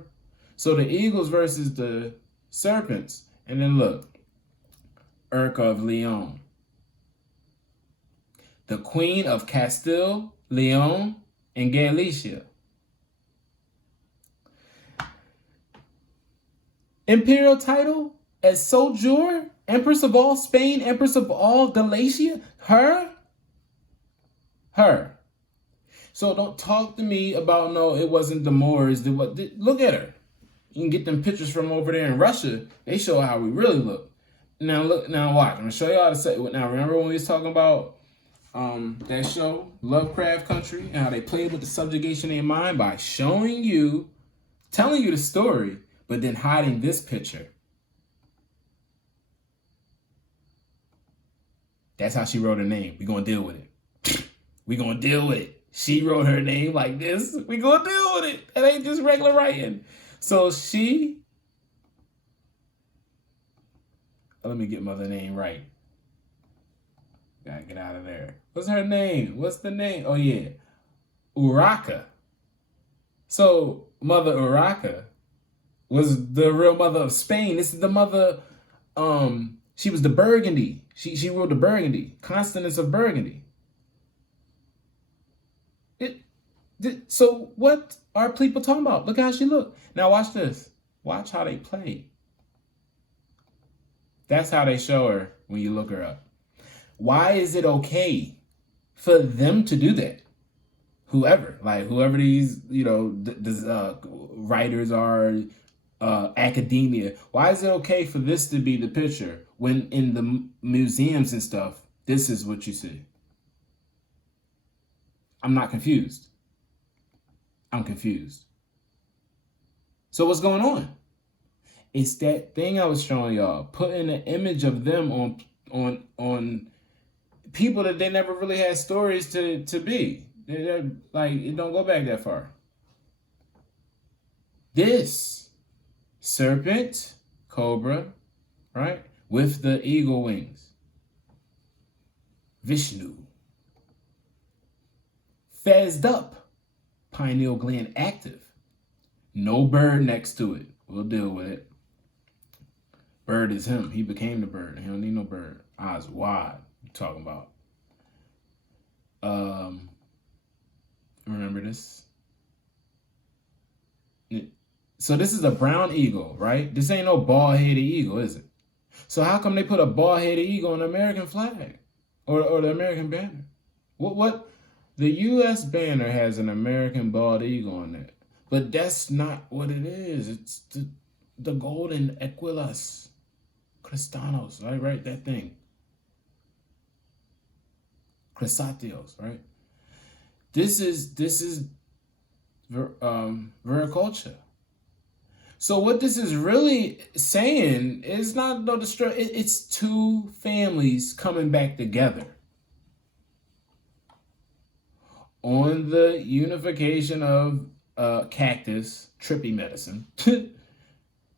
So the eagles versus the serpents. And then look, Urca of Leon. The Queen of Castile, Leon, and Galicia. Imperial title as Sojour, Empress of all Spain, Empress of all Galatia. Her. So don't talk to me about, no, it wasn't the Moors. Look at her. You can get them pictures from over there in Russia. They show how we really look. Now watch. I'm gonna show you how to say. Now remember when we was talking about that show, Lovecraft Country, and how they played with the subjugation in mind by showing you, telling you the story, but then hiding this picture. That's how she wrote her name. We're gonna deal with it. We're gonna deal with it. She wrote her name like this. We're gonna deal with it. It ain't just regular writing. So she, let me get mother name right. Gotta get out of there. What's her name? What's the name? Oh yeah, Urraca. So Mother Urraca was the real mother of Spain. This is the mother. She was the Burgundy. She ruled the Burgundy, Constance of Burgundy. So what are people talking about? Look how she looked. Now watch this. Watch how they play. That's how they show her when you look her up. Why is it okay for them to do that? Whoever these, writers are, academia. Why is it okay for this to be the picture when in the museums and stuff, this is what you see? I'm not confused. I'm confused. So what's going on? It's that thing I was showing y'all, putting an image of them on people that they never really had stories to be. They're like, it don't go back that far. This serpent, cobra, right, with the eagle wings. Vishnu. Fezzed up, pineal gland active. No bird next to it. We'll deal with it. Bird is him. He became the bird. He don't need no bird. Eyes wide. You talking about? Remember this? So this is a brown eagle, right? This ain't no bald-headed eagle, is it? So how come they put a bald-headed eagle on the American flag or the American banner? What? The U.S. banner has an American bald eagle on it, but that's not what it is. It's the golden equilas, cristanos, right? That thing. Chrysatios, right? This is vericulture. So what this is really saying is not no destruction. It's two families coming back together on the unification of cactus trippy medicine.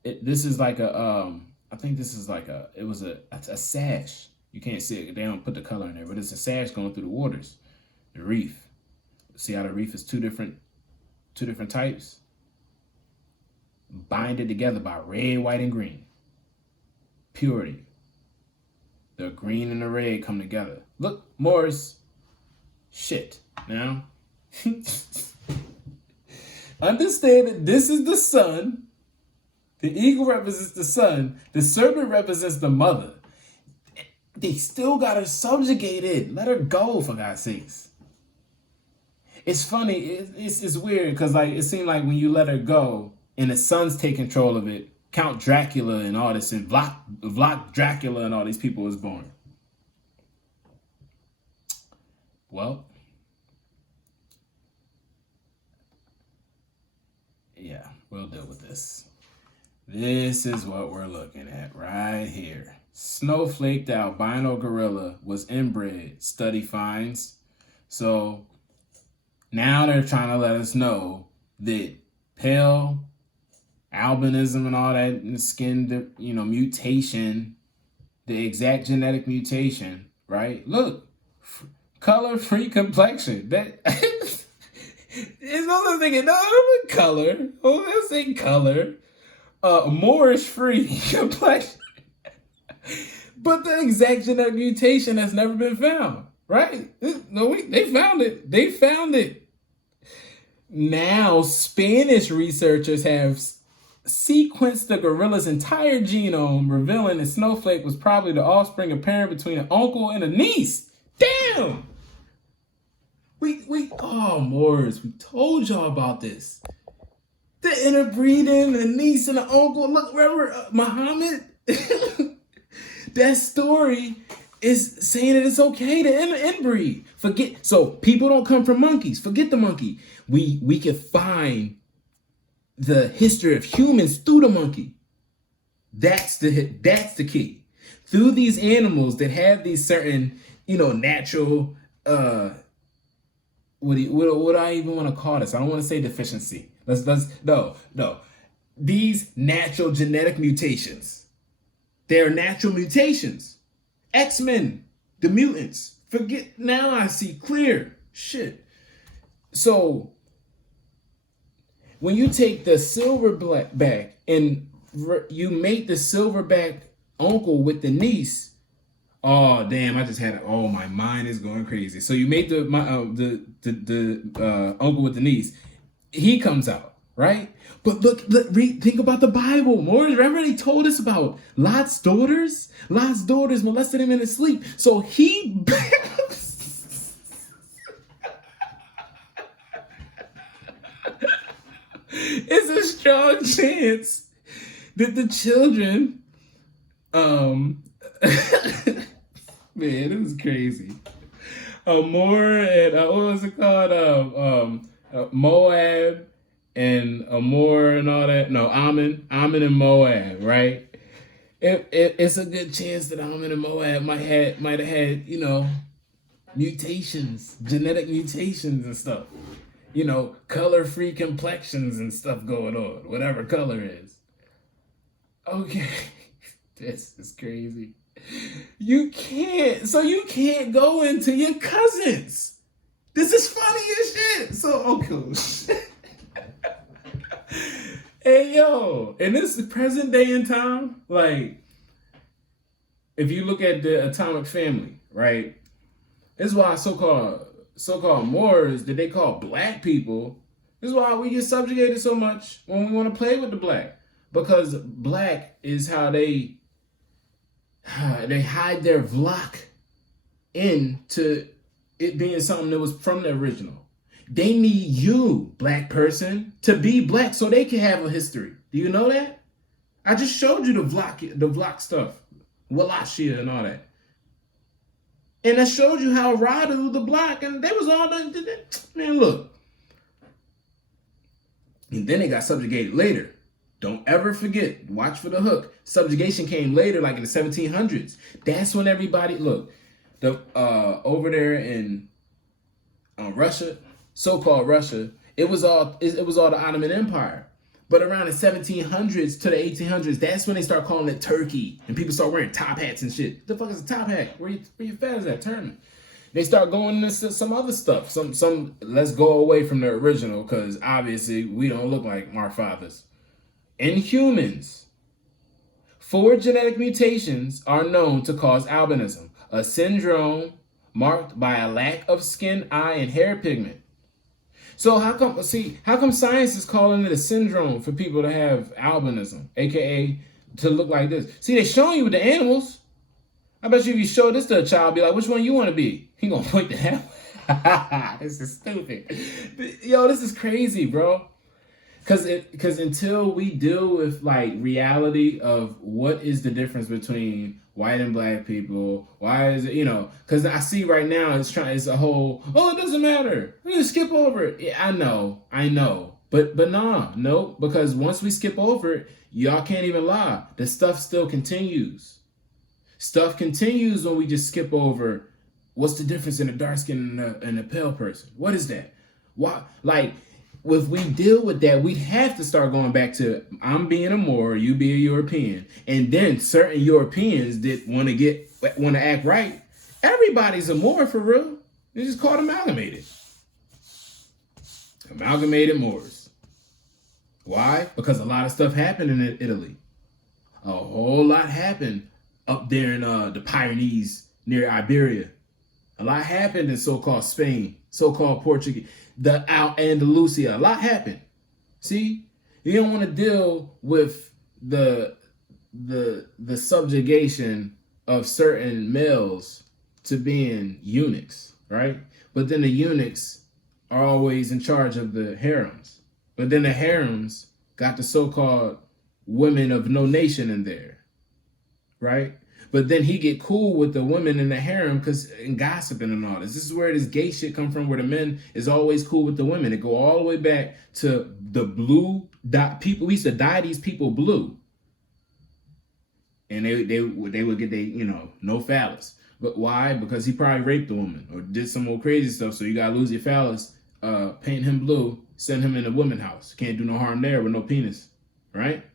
This is like a I think this is like it was a sash. You can't see it. They don't put the color in there, but it's a sash going through the waters. The reef. See how the reef is two different types? Binded together by red, white, and green. Purity. The green and the red come together. Look, Morris. Shit. Now, understand that this is the sun. The eagle represents the sun. The serpent represents the mother. They still got her subjugated. Let her go, for God's sakes. It's funny. It's weird because like it seemed like when you let her go and the sons take control of it, Count Dracula and all this, and Vlad Dracula and all these people was born. Well, yeah, we'll deal with this. This is what we're looking at right here. Snowflaked albino gorilla was inbred, study finds. So now they're trying to let us know that pale albinism and all that, and skin, mutation, the exact genetic mutation, right? Look, color-free complexion. That it's also thinking, no, color. Oh, this ain't color. Moorish-free complexion. But the exact genetic mutation has never been found, right? No, they found it. They found it. Now, Spanish researchers have sequenced the gorilla's entire genome, revealing that Snowflake was probably the offspring apparent between an uncle and a niece. Damn! Morris, we told y'all about this. The interbreeding, the niece and the uncle. Look, remember Muhammad? That story is saying that it's okay to inbreed. So people don't come from monkeys. Forget the monkey. We can find the history of humans through the monkey. That's the key. Through these animals that have these certain, natural, what do I even want to call this? I don't want to say deficiency. No. These natural genetic mutations. They're natural mutations. X-Men, the mutants. Forget, now I see clear. Shit. So when you take the silverback and you mate the silverback uncle with the niece. Oh damn! I just had oh my mind is going crazy. So you made the uncle with the niece. He comes out right, but look, think about the Bible. Remember they told us about Lot's daughters. Lot's daughters molested him in his sleep. So he. It's a strong chance that the children, man, it was crazy. Amor and what was it called? Moab and Amor and all that. No, Ammon and Moab, right? It's a good chance that Ammon and Moab might have had mutations, genetic mutations and stuff. Color-free complexions and stuff going on, whatever color is. Okay, this is crazy. You can't go into your cousins. This is funny as shit. So, okay. Hey, yo, in this present day and time, like, if you look at the atomic family, right, this is why so-called Moors that they call black people. This is why we get subjugated so much when we want to play with the black. Because black is how they hide their vlog into it being something that was from the original. They need you, black person, to be black so they can have a history. Do you know that? I just showed you the vlog stuff. Wallachia and all that. And I showed you how Radu, the black, and they was all done. Man, look. And then they got subjugated later. Don't ever forget. Watch for the hook. Subjugation came later, like in the 1700s. That's when everybody, look, over there in Russia, so-called Russia, it was all the Ottoman Empire. But around the 1700s to the 1800s, that's when they start calling it Turkey. And people start wearing top hats and shit. The fuck is a top hat? Where your feathers at? Turn. They start going into some other stuff. Let's go away from the original, because obviously we don't look like our fathers. In humans, 4 genetic mutations are known to cause albinism, a syndrome marked by a lack of skin, eye, and hair pigment. So how come science is calling it a syndrome for people to have albinism, aka to look like this? See, they're showing you with the animals. I bet you if you show this to a child, be like, which one you want to be? He gonna point to that. This is stupid. Yo, this is crazy, bro. Cause until we deal with like reality of what is the difference between white and black people, why is it, because I see right now it's a whole, it doesn't matter, we just skip over it. Yeah, I know, but no, because once we skip over it, y'all can't even lie, the stuff still continues. Stuff continues when we just skip over what's the difference in a dark skin and a pale person. What is that? Why, like, if we deal with that, we'd have to start going back to I'm being a Moor, you be a European, and then certain Europeans that want to act right. Everybody's a Moor for real. It's just called amalgamated. Amalgamated Moors. Why? Because a lot of stuff happened in Italy. A whole lot happened up there in the Pyrenees near Iberia. A lot happened in so-called Spain, so-called Portugal. The Andalusia, a lot happened. See, you don't want to deal with the subjugation of certain males to being eunuchs, right? But then the eunuchs are always in charge of the harems. But then the harems got the so-called women of no nation in there, right? But then he get cool with the women in the harem and gossiping and all this. This is where this gay shit come from, where the men is always cool with the women. It go all the way back to the blue dot people. We used to dye these people blue. And they would get no phallus. But why? Because he probably raped a woman or did some more crazy stuff. So you gotta lose your phallus, paint him blue, send him in a woman's house. Can't do no harm there with no penis, right?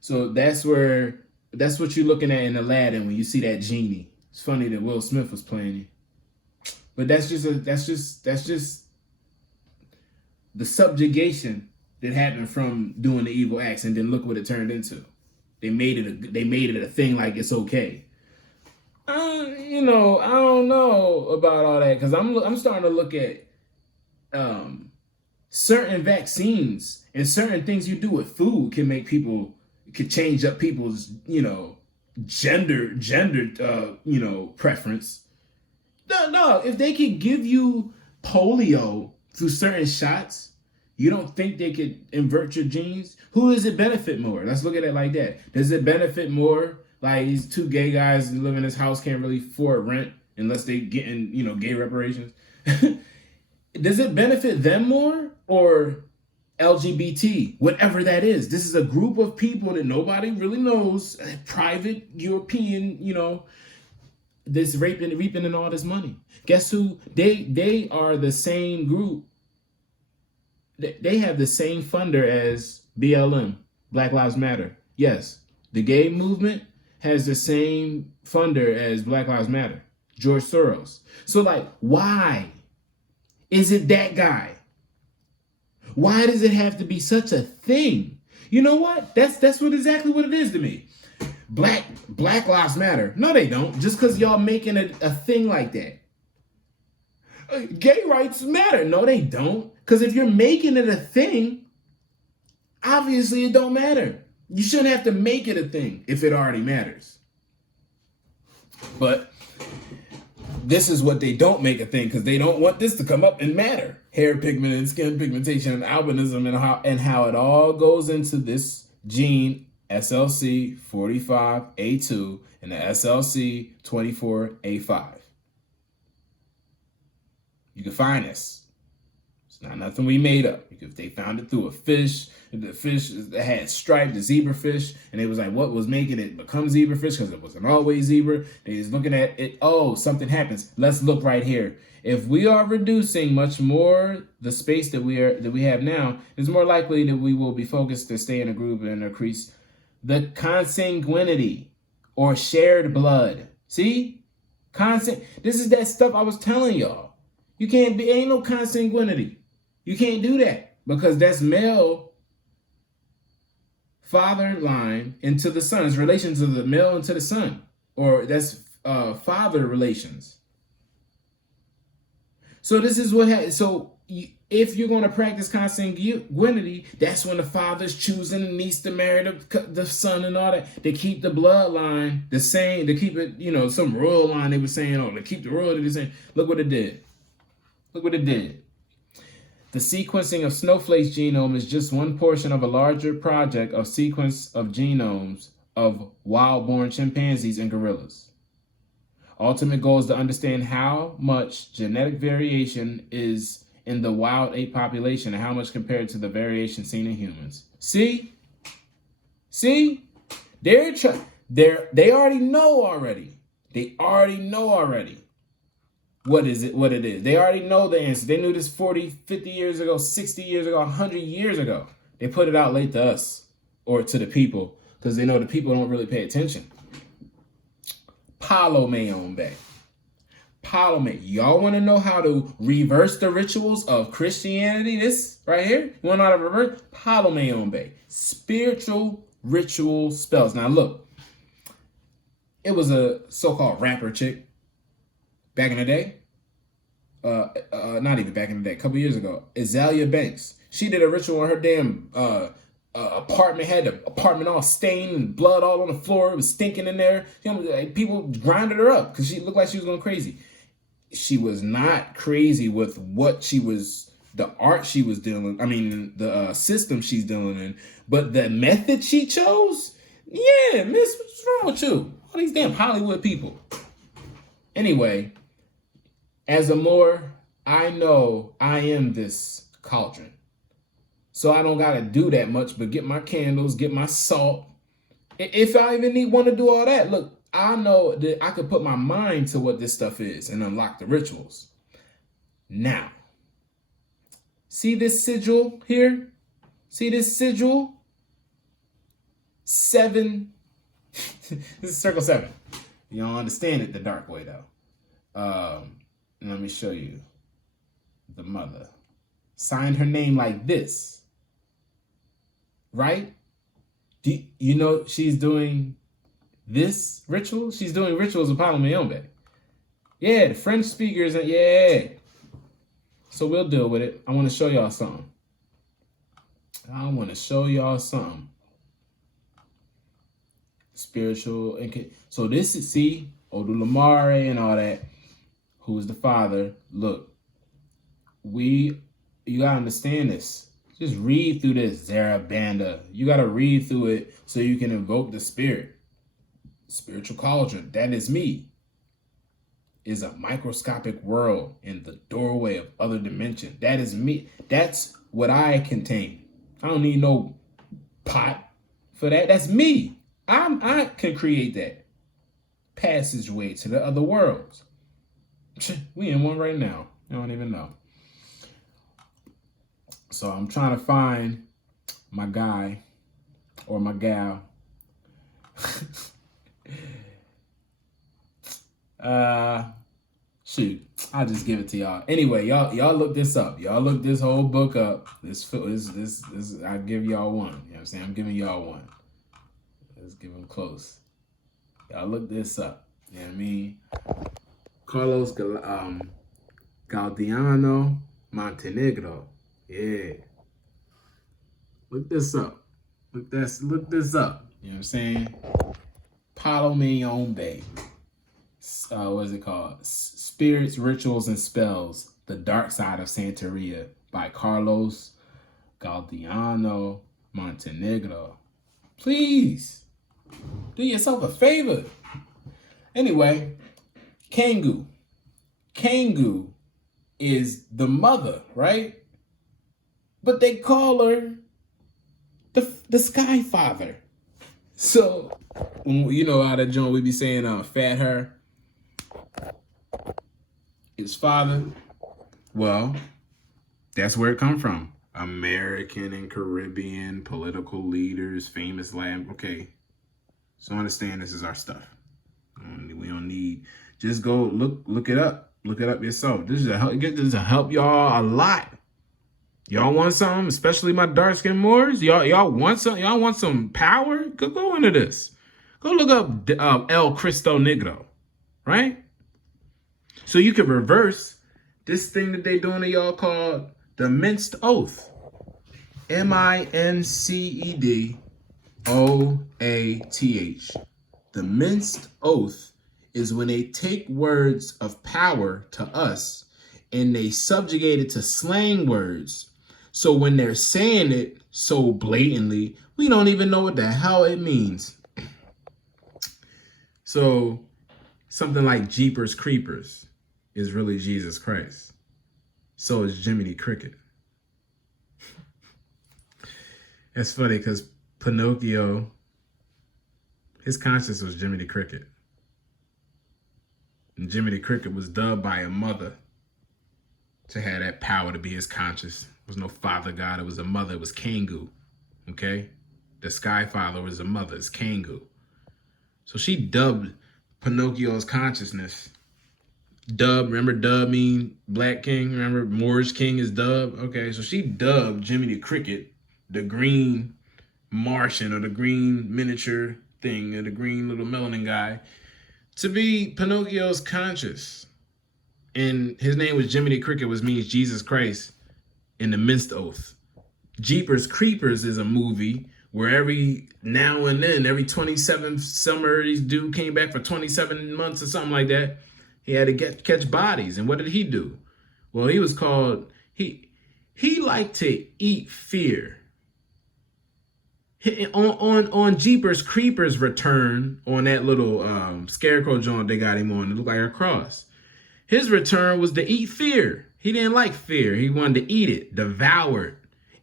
So that's what you're looking at in Aladdin when you see that genie. It's funny that Will Smith was playing it, but that's just the subjugation that happened from doing the evil acts, and then look what it turned into. They made it a thing like it's okay. I don't know about all that, because I'm starting to look at certain vaccines and certain things you do with food could change up people's gender preference. No, if they could give you polio through certain shots, you don't think they could invert your genes? Who does it benefit more? Let's look at it like that. Does it benefit more? Like these two gay guys who live in this house can't really afford rent unless they get in, gay reparations. Does it benefit them more or LGBT, whatever that is? This is a group of people that nobody really knows, private European, this reaping and all this money. Guess who? They are the same group. They have the same funder as BLM, Black Lives Matter. Yes, the gay movement has the same funder as Black Lives Matter, George Soros. So like, why is it that guy? Why does it have to be such a thing? You know what? That's exactly what it is to me. Black Lives Matter. No, they don't. Just because y'all making a thing like that. Gay rights matter. No, they don't. Because if you're making it a thing, obviously it don't matter. You shouldn't have to make it a thing if it already matters. But this is what they don't make a thing, because they don't want this to come up and matter. Hair pigment and skin pigmentation and albinism and how it all goes into this gene SLC 45A2 and the SLC 24A5. You can find this. It's not nothing we made up. They found it through a fish. The fish had striped, the zebra fish, and it was like, what was making it become zebra fish? Because it wasn't always zebra. They just looking at it. Oh, something happens. Let's look right here. If we are reducing much more the space that we have now, it's more likely that we will be focused to stay in a group and increase the consanguinity or shared blood. See, This is that stuff I was telling y'all. Ain't no consanguinity. You can't do that because that's male father line into the son. It's relations of the male into the son, or that's father relations. So this is what happens. If you're going to practice consanguinity, that's when the father's choosing the niece to marry the son and all that. They keep the bloodline the same. They keep it, some royal line they were saying, they keep the royalty the same. Look what it did. The sequencing of Snowflake's genome is just one portion of a larger project of sequence of genomes of wild-born chimpanzees and gorillas. Ultimate goal is to understand how much genetic variation is in the wild ape population and how much compared to the variation seen in humans. See? They already know already. They already know already. What it is. They already know the answer. They knew this 40, 50 years ago, 60 years ago, 100 years ago. They put it out late to us or to the people because they know the people don't really pay attention. Ptolemy. Y'all want to know how to reverse the rituals of Christianity? This right here? You want to know how to reverse? Ptolemy. Spiritual ritual spells. Now look, it was a so-called rapper chick back in the day. Not even back in the day, a couple years ago. Azalea Banks. She did a ritual on her damn apartment, had the apartment all stained and blood all on the floor. It was stinking in there. People grinded her up because she looked like she was going crazy. She was not crazy with the art she was dealing, the system she's dealing in. But the method she chose? Yeah, miss, what's wrong with you? All these damn Hollywood people. Anyway, as a Moor, I know I am this cauldron. So I don't got to do that much, but get my candles, get my salt. If I even want to do all that, look, I know that I could put my mind to what this stuff is and unlock the rituals. Now, see this sigil here? See this sigil? 7. This is circle 7. You don't understand it the dark way, though. Let me show you. The mother signed her name like this. right? Do you know she's doing this ritual? She's doing rituals of Palomayombe. Yeah, the French speakers, yeah. So we'll deal with it. I want to show y'all something. Spiritual. So this is, see, Odulamare and all that, who's the father. Look, you got to understand this. Just read through this, Zarabanda. You got to read through it so you can invoke the spirit. Spiritual cauldron, that is me, is a microscopic world in the doorway of other dimension. That is me. That's what I contain. I don't need no pot for that. That's me. I can create that passageway to the other worlds. We in one right now. You don't even know. So I'm trying to find my guy or my gal. Shoot, I'll just give it to y'all. Anyway, y'all look this up. Y'all look this whole book up. This I give y'all one. You know what I'm saying? I'm giving y'all one. Let's give them close. Y'all look this up. You know what I mean? Carlos Galdiano Montenegro. Yeah. Look this up. Look this up. You know what I'm saying? Palomayombe. What is it called? Spirits, Rituals, and Spells. The Dark Side of Santeria by Carlos Galdiano Montenegro. Please do yourself a favor. Anyway, Kangu. Kangu is the mother, right? But they call her the Sky Father. So, you know how that joint we be saying, fat her is father. Well, that's where it come from. American and Caribbean political leaders, famous land. Okay, so understand this is our stuff. We don't need. Just go look it up. Look it up yourself. This is a help y'all a lot. Y'all want something, especially my dark skinned Moors. Y'all want some. Y'all want some power. Go into this. Go look up El Cristo Negro, right? So you can reverse this thing that they doing to y'all called the minced oath. MINCEDOATH. The minced oath is when they take words of power to us and they subjugate it to slang words. So when they're saying it so blatantly, we don't even know what the hell it means. So something like Jeepers Creepers is really Jesus Christ. So is Jiminy Cricket. That's funny because Pinocchio, his conscience was Jiminy Cricket. And Jiminy Cricket was dubbed by a mother to have that power to be his conscience. There was no father God, it was a mother, it was Kangu. Okay? The Sky Father was a mother, it's Kangu. So she dubbed Pinocchio's consciousness. Dub, remember dub mean black king? Remember Moorish king is dub? Okay, so she dubbed Jiminy Cricket, the green Martian or the green miniature thing or the green little melanin guy, to be Pinocchio's conscious. And his name was Jiminy Cricket, which means Jesus Christ in the minced oath. Jeepers Creepers is a movie where every now and then, every 27th summer, these dude came back for 27 months or something like that. He had to catch bodies. And what did he do? Well, he was called, he liked to eat fear. On Jeepers Creepers return, on that little scarecrow joint they got him on, it looked like a cross. His return was to eat fear. He didn't like fear. He wanted to eat it, devour it.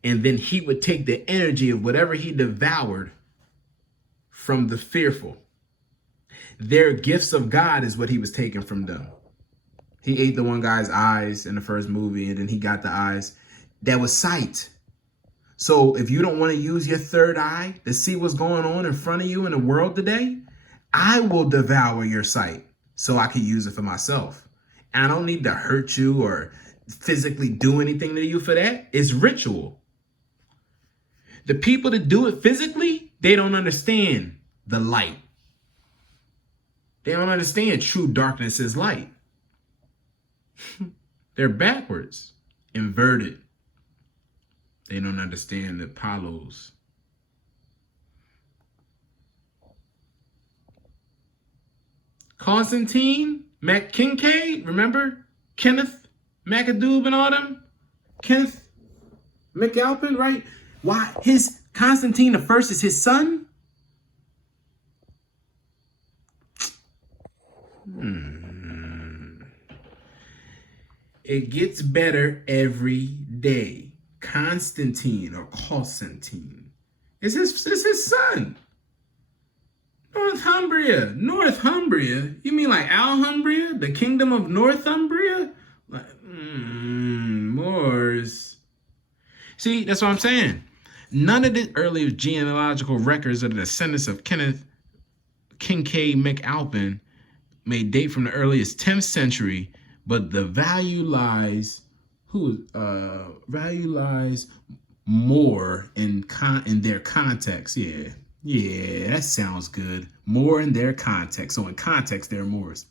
And then he would take the energy of whatever he devoured from the fearful. Their gifts of God is what he was taking from them. He ate the one guy's eyes in the first movie, and then he got the eyes. That was sight. So if you don't want to use your third eye to see what's going on in front of you in the world today, I will devour your sight so I can use it for myself. And I don't need to hurt you or physically do anything to you for that. It's ritual. The people that do it physically, they don't understand the light. They don't understand true darkness is light. They're backwards, inverted. They don't understand the Apollos. Constantine, Kincaid, remember? Kenneth, Magadubh and all them? Kenneth McAlpin, right? Why? His Constantine the First is his son? It gets better every day. Constantine or Constantine. It's his son. Northumbria. Northumbria? You mean like Alhumbria? The kingdom of Northumbria? Like, Moors. See, that's what I'm saying. None of the early genealogical records of the descendants of Kenneth Kincaid McAlpin may date from the earliest 10th century, but the value lies more in their context. Yeah, that sounds good. More in their context. So in context, they're Moors.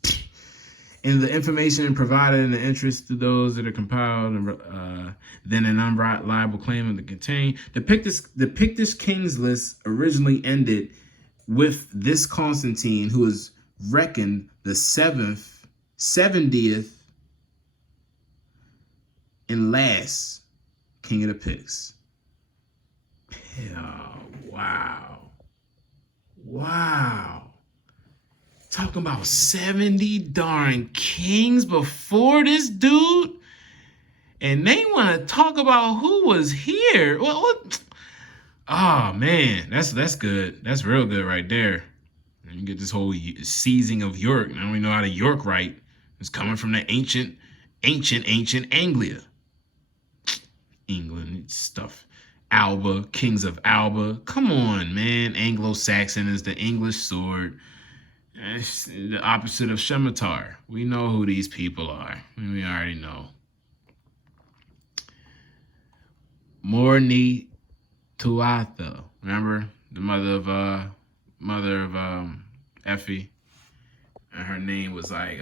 And the information provided in the interest to those that are compiled, and then an unreliable claim of the contain. The Pictish kings list originally ended with this Constantine, who is reckoned the 70th, and last king of the Picts. Oh, wow. Wow. Talking about 70 darn kings before this dude. And they want to talk about who was here. What? Oh, man. That's good. That's real good right there. And you get this whole seizing of York. I don't even know how to York right. It's coming from the ancient Anglia. England stuff. Alba, kings of Alba. Come on, man. Anglo-Saxon is the English sword. It's the opposite of Shemetar. We know who these people are. We already know. Morni Tuatha. Remember the mother of Effie? And her name was like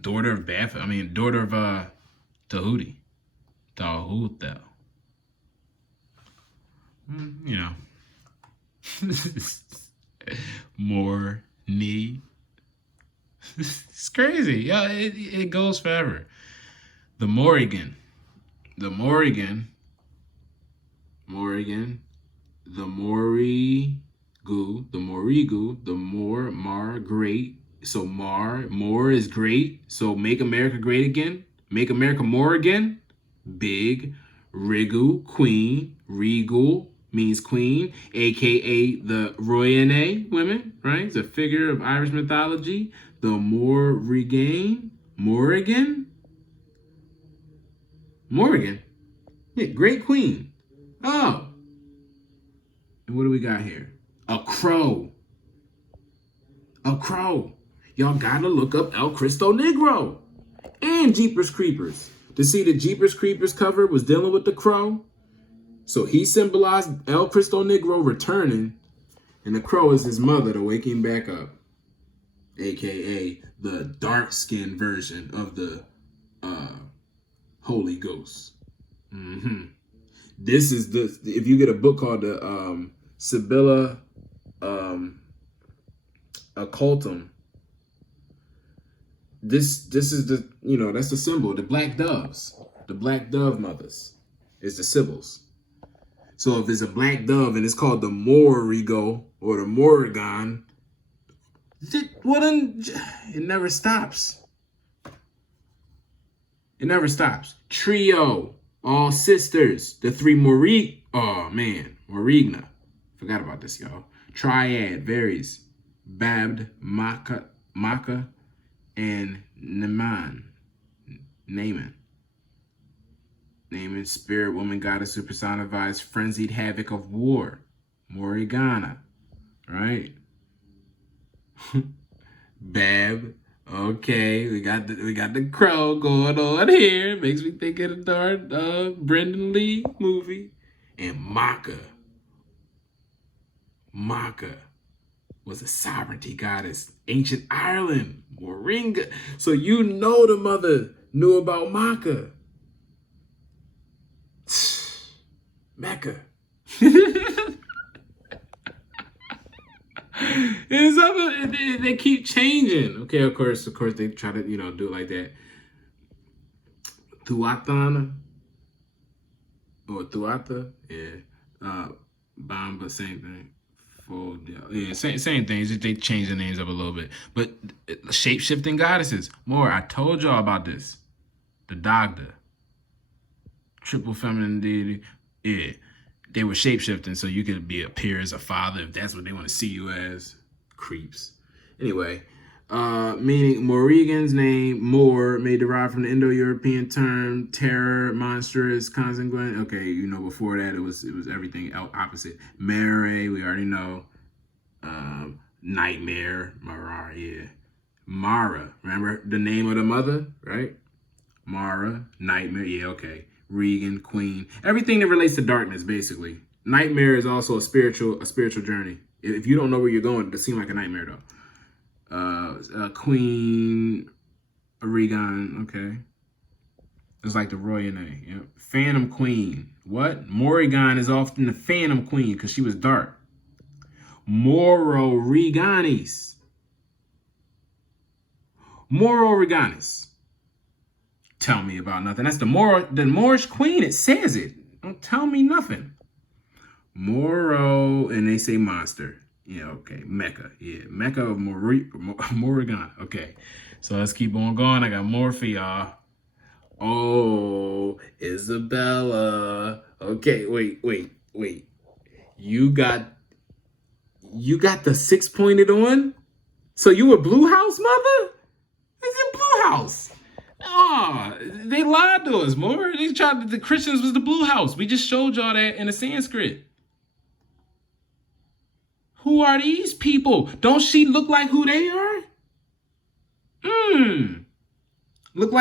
daughter of Bath. Daughter of Tahuti. Tahuta. You know. More knee. It's crazy. Yeah, it goes forever. The Morrigan. The Morrigan. The Morigu. The Morigu. The Mar, great. So more is great. So make America great again. Make America more again. Big. Rigu, queen. Regal means queen, aka the Royane women, right? It's a figure of Irish mythology. The Morrigan. Yeah, great queen. Oh. And what do we got here? A crow. Y'all gotta look up El Cristo Negro and Jeepers Creepers to see the Jeepers Creepers cover was dealing with the crow. So he symbolized El Cristo Negro returning, and the crow is his mother to wake him back up, aka the dark-skinned version of the Holy Ghost. This is if you get a book called the Sibylla Occultum, this is the, that's the symbol. The black doves, the black dove mothers is the Sibyls. So if it's a black dove and it's called the Morrigo or the Morrigan, it never stops. It never stops. Trio, all sisters, the three Morigna. Forgot about this, y'all. Triad, varies. Babd, Maka, and Naaman. Naaman, spirit, woman, goddess who personifies frenzied havoc of war. Morriganna, right? Bab. Okay, we got the crow going on here. Makes me think of the darn Brendan Lee movie. And Maka was a sovereignty goddess, ancient Ireland, Moringa. So you know the mother knew about Maka. Mecca. They keep changing. Okay, of course, they try to, do it like that. Tuatana or Tuata, yeah. Bamba, same thing. Yeah, same thing. Just they change the names up a little bit. But shape-shifting goddesses. More, I told y'all about this. The Dagda. Triple feminine deity. Yeah. They were shape-shifting, so you could appear as a father if that's what they want to see you as. Creeps. Anyway, meaning Morrigan's name, Moor, may derive from the Indo-European term terror, monstrous, consequent. Okay, before that it was everything opposite. Mare, we already know. Nightmare, Mara, yeah. Mara, remember the name of the mother, right? Mara, nightmare, yeah, okay. Regan, queen, everything that relates to darkness, basically. Nightmare is also a spiritual journey. If you don't know where you're going, it seems like a nightmare, though. Queen, Regan, okay. It's like the Royale. Yep. Phantom Queen. What? Morrigan is often the Phantom Queen because she was dark. Moro Reganis. Tell me about nothing. That's the Moorish queen. It says it. Don't tell me nothing. Moro, and they say monster. Yeah, okay. Mecca. Yeah, Mecca of Morrigan. Okay. So let's keep on going. I got more for y'all. Oh, Isabella. Okay, wait. You got the 6-pointed on? So you a Blue House mother? Is it Blue House? They lied to us, more. They tried the Christians was the Blue House. We just showed y'all that in the Sanskrit. Who are these people? Don't she look like who they are? Look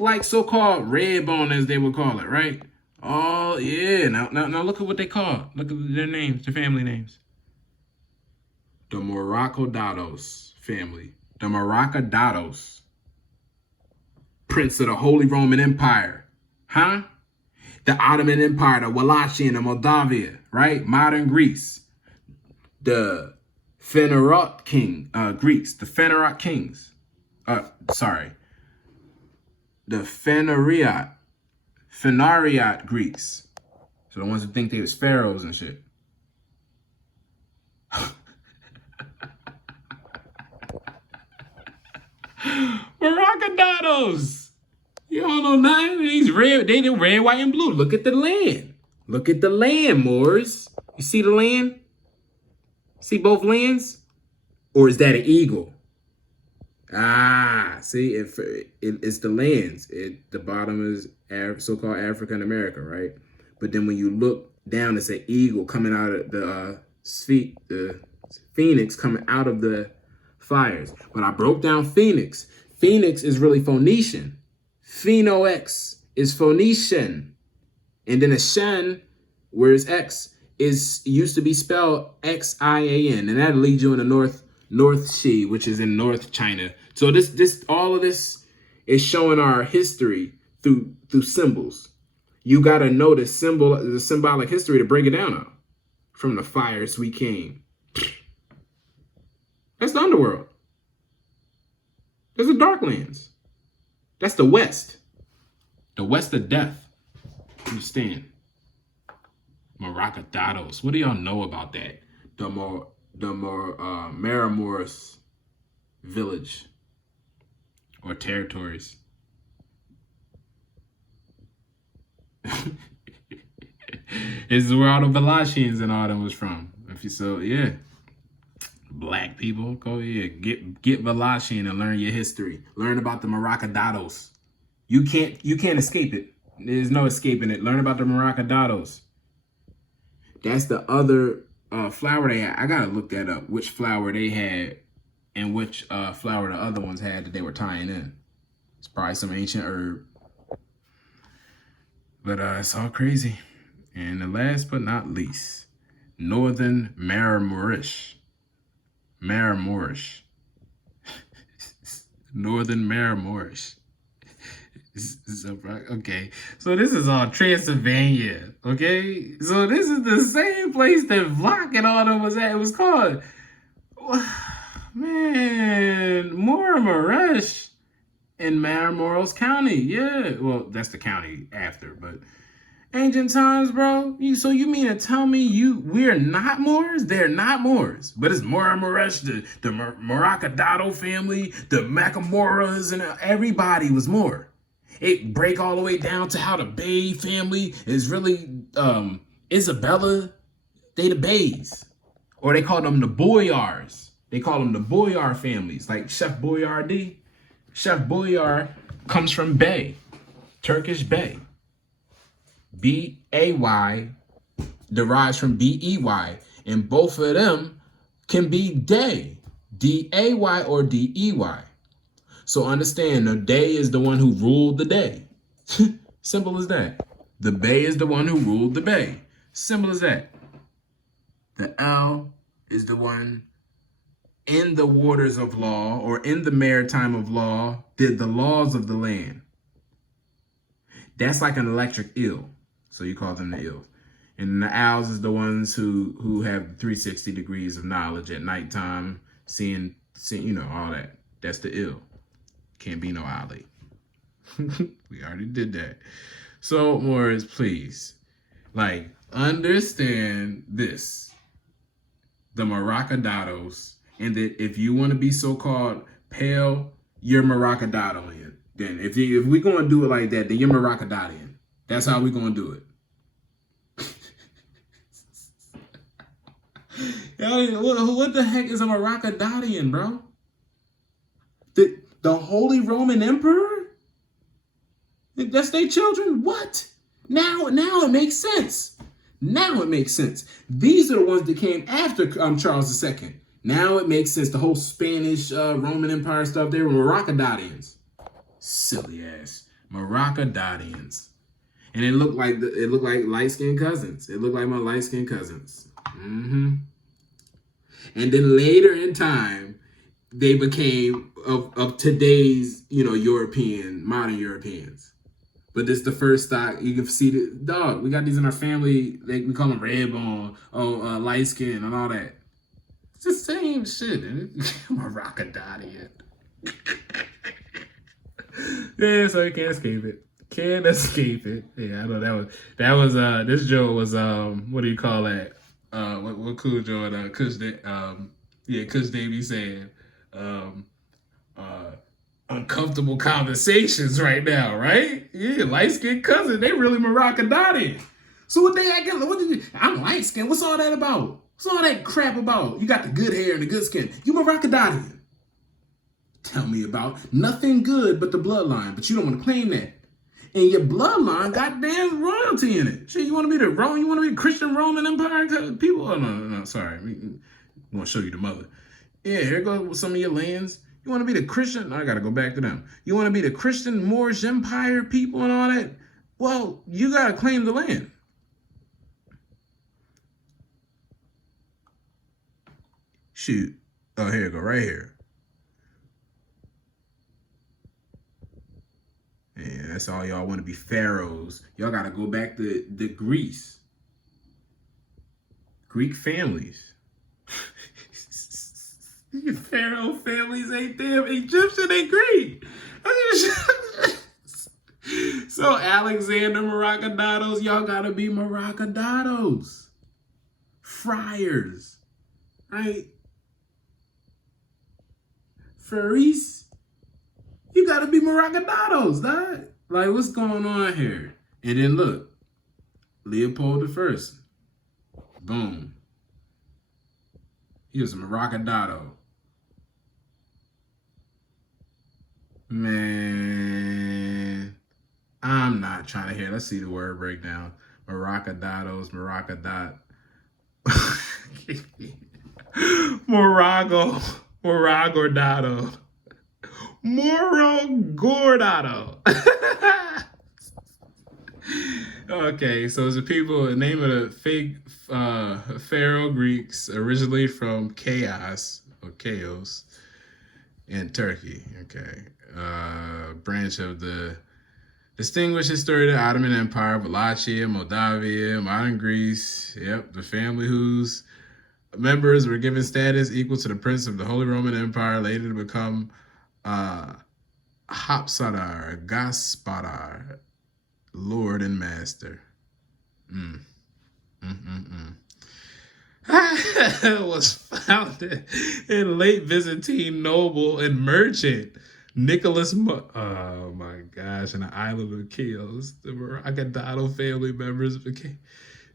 like so-called red bone, as they would call it, right? Oh yeah. Now look at what they call. Look at their names, their family names. The Morocodatos family. The Morocodatos. Prince of the Holy Roman Empire. Huh? The Ottoman Empire, the Wallachian, the Moldavia, right? Modern Greece. The Phanerot Greeks. The Phanerot kings. The Phanariot Greeks. So the ones who think they was pharaohs and shit. Morocodatos. You don't know nothing. These red, they did red, white, and blue. Look at the land. Look at the land, Moors. You see the land? See both lands? Or is that an eagle? See, it's the lands. The bottom is so-called Africa and America, right? But then when you look down, it's an eagle coming out of the phoenix coming out of the fires. But I broke down Phoenix. Phoenix is really Phoenician. Phenox is Phoenician. And then a Shen, whereas X used to be spelled Xian, and that leads you in the North Sea, which is in North China. So all of this is showing our history through symbols. You gotta know the symbolic history to break it down now. From the fires we came. That's the underworld. There's the Darklands. That's the West. The West of death. Understand? Morocodatos. What do y'all know about that? The Maramoris village or territories. This is where all the Wallachians and all them was from. Yeah. Black people, go get Wallachian and learn your history. Learn about the Morocodatos. You can't escape it. There's no escaping it. Learn about the Morocodatos. That's the other flower they had. I gotta look that up. Which flower they had and which flower the other ones had that they were tying in. It's probably some ancient herb. But it's all crazy. And the last but not least, Northern Marramoorish. Marramoorish. Northern Marramoorish. Okay, so this is all Transylvania. Okay, so this is the same place that Vlok and all them was at. It was called, man, Marramoorish in Matamoros County. Yeah, well, that's the county after, but ancient times, bro. So you mean to tell me we're not Moors? They're not Moors, but it's Marramoorish, the Maracadado family, the Macamoras, and everybody was Moor. It break all the way down to how the Bay family is really Isabella. They the Bays, or they call them the Boyars. They call them the Boyar families, like Chef Boyardee. Chef Boyar comes from Bay, Turkish Bay. B-A-Y derives from B-E-Y, and both of them can be day, D-A-Y or D-E-Y. So understand, the day is the one who ruled the day. Simple as that. The Bay is the one who ruled the Bay. Simple as that. The L is the one in the waters of law, or in the maritime of law, did the laws of the land. That's like an electric eel. So you call them the eels. And the owls is the ones who have 360 degrees of knowledge at nighttime, seeing all that. That's the eel. Can't be no owlie. We already did that. So, Morris, please, understand this. The Maracadados, and that if you want to be so-called pale, you're Maracadadian. Then if we're going to do it like that, then you're Maracadadian. That's how we're going to do it. What the heck is a Maracadadian, bro? The Holy Roman Emperor? That's their children? What? Now it makes sense. Now it makes sense. These are the ones that came after Charles II. Now it makes sense. The whole Spanish Roman Empire stuff, they were Maracadadians. Silly ass Maracadadians. And it looked like light-skinned cousins. It looked like my light-skinned cousins. And then later in time, they became of today's, modern Europeans. But this is the first stock. You can see the dog. We got these in our family. We call them red bone, light skin, and all that. It's the same shit. Maracadadian. Yeah, so you can't escape it. Can't escape it. Yeah, I know that was this joke was what do you call that? What cool joke Kush Kush Davey saying uncomfortable conversations right now, right? Yeah, light-skinned cousin, they really Maracadadian. So what they acting? I'm light-skinned. What's all that about? What's all that crap about? You got the good hair and the good skin. You Maracadadian. Tell me about nothing good but the bloodline, but you don't want to claim that. And your bloodline got damn royalty in it. Shit, you want to be the Rome? You want to be Christian Roman Empire people? Oh, no, sorry. I want to show you the mother. Yeah, here goes some of your lands. You want to be the Christian? I got to go back to them. You want to be the Christian Moorish Empire people and all that? Well, you got to claim the land. Shoot. Oh, here you go, right here. Yeah, that's all y'all want to be pharaohs. Y'all got to go back to Greece. Greek families. Pharaoh families ain't them. Egyptian ain't Greek. So Alexander Maracadados, y'all gotta be Maracadados. Friars. Right? Furries. You gotta be Maracadados, dog. Like, what's going on here? And then look, Leopold I. Boom. He was a Maracadado. Man, I'm not trying to hear. Let's see the word breakdown. Maracadados, Maracadot. Moragordado. Morogordado. Okay, so it's the people, the name of the fake Pharaoh Greeks, originally from Chaos or Chaos in Turkey. Okay. Branch of the distinguished history of the Ottoman Empire, Wallachia, Moldavia, modern Greece. Yep, the family whose members were given status equal to the prince of the Holy Roman Empire, later to become uh, Hapsadar, Gaspadar, Lord and Master. Mm. Was founded in late Byzantine noble and merchant Nicholas. Oh my gosh! And the island of Chios, the Magadubh family members became.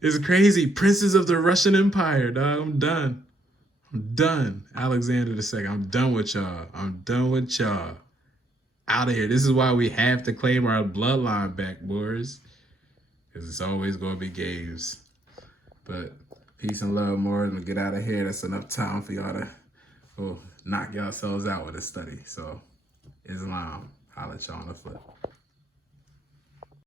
It's crazy. Princes of the Russian Empire. Dog, I'm done. I'm done. Alexander II. I'm done with y'all. I'm done with y'all. Out of here. This is why we have to claim our bloodline back, boys. Because it's always going to be games. But peace and love, more. And get out of here. That's enough time for y'all to knock yourselves out with a study. So, Islam. Holla at y'all on the flip.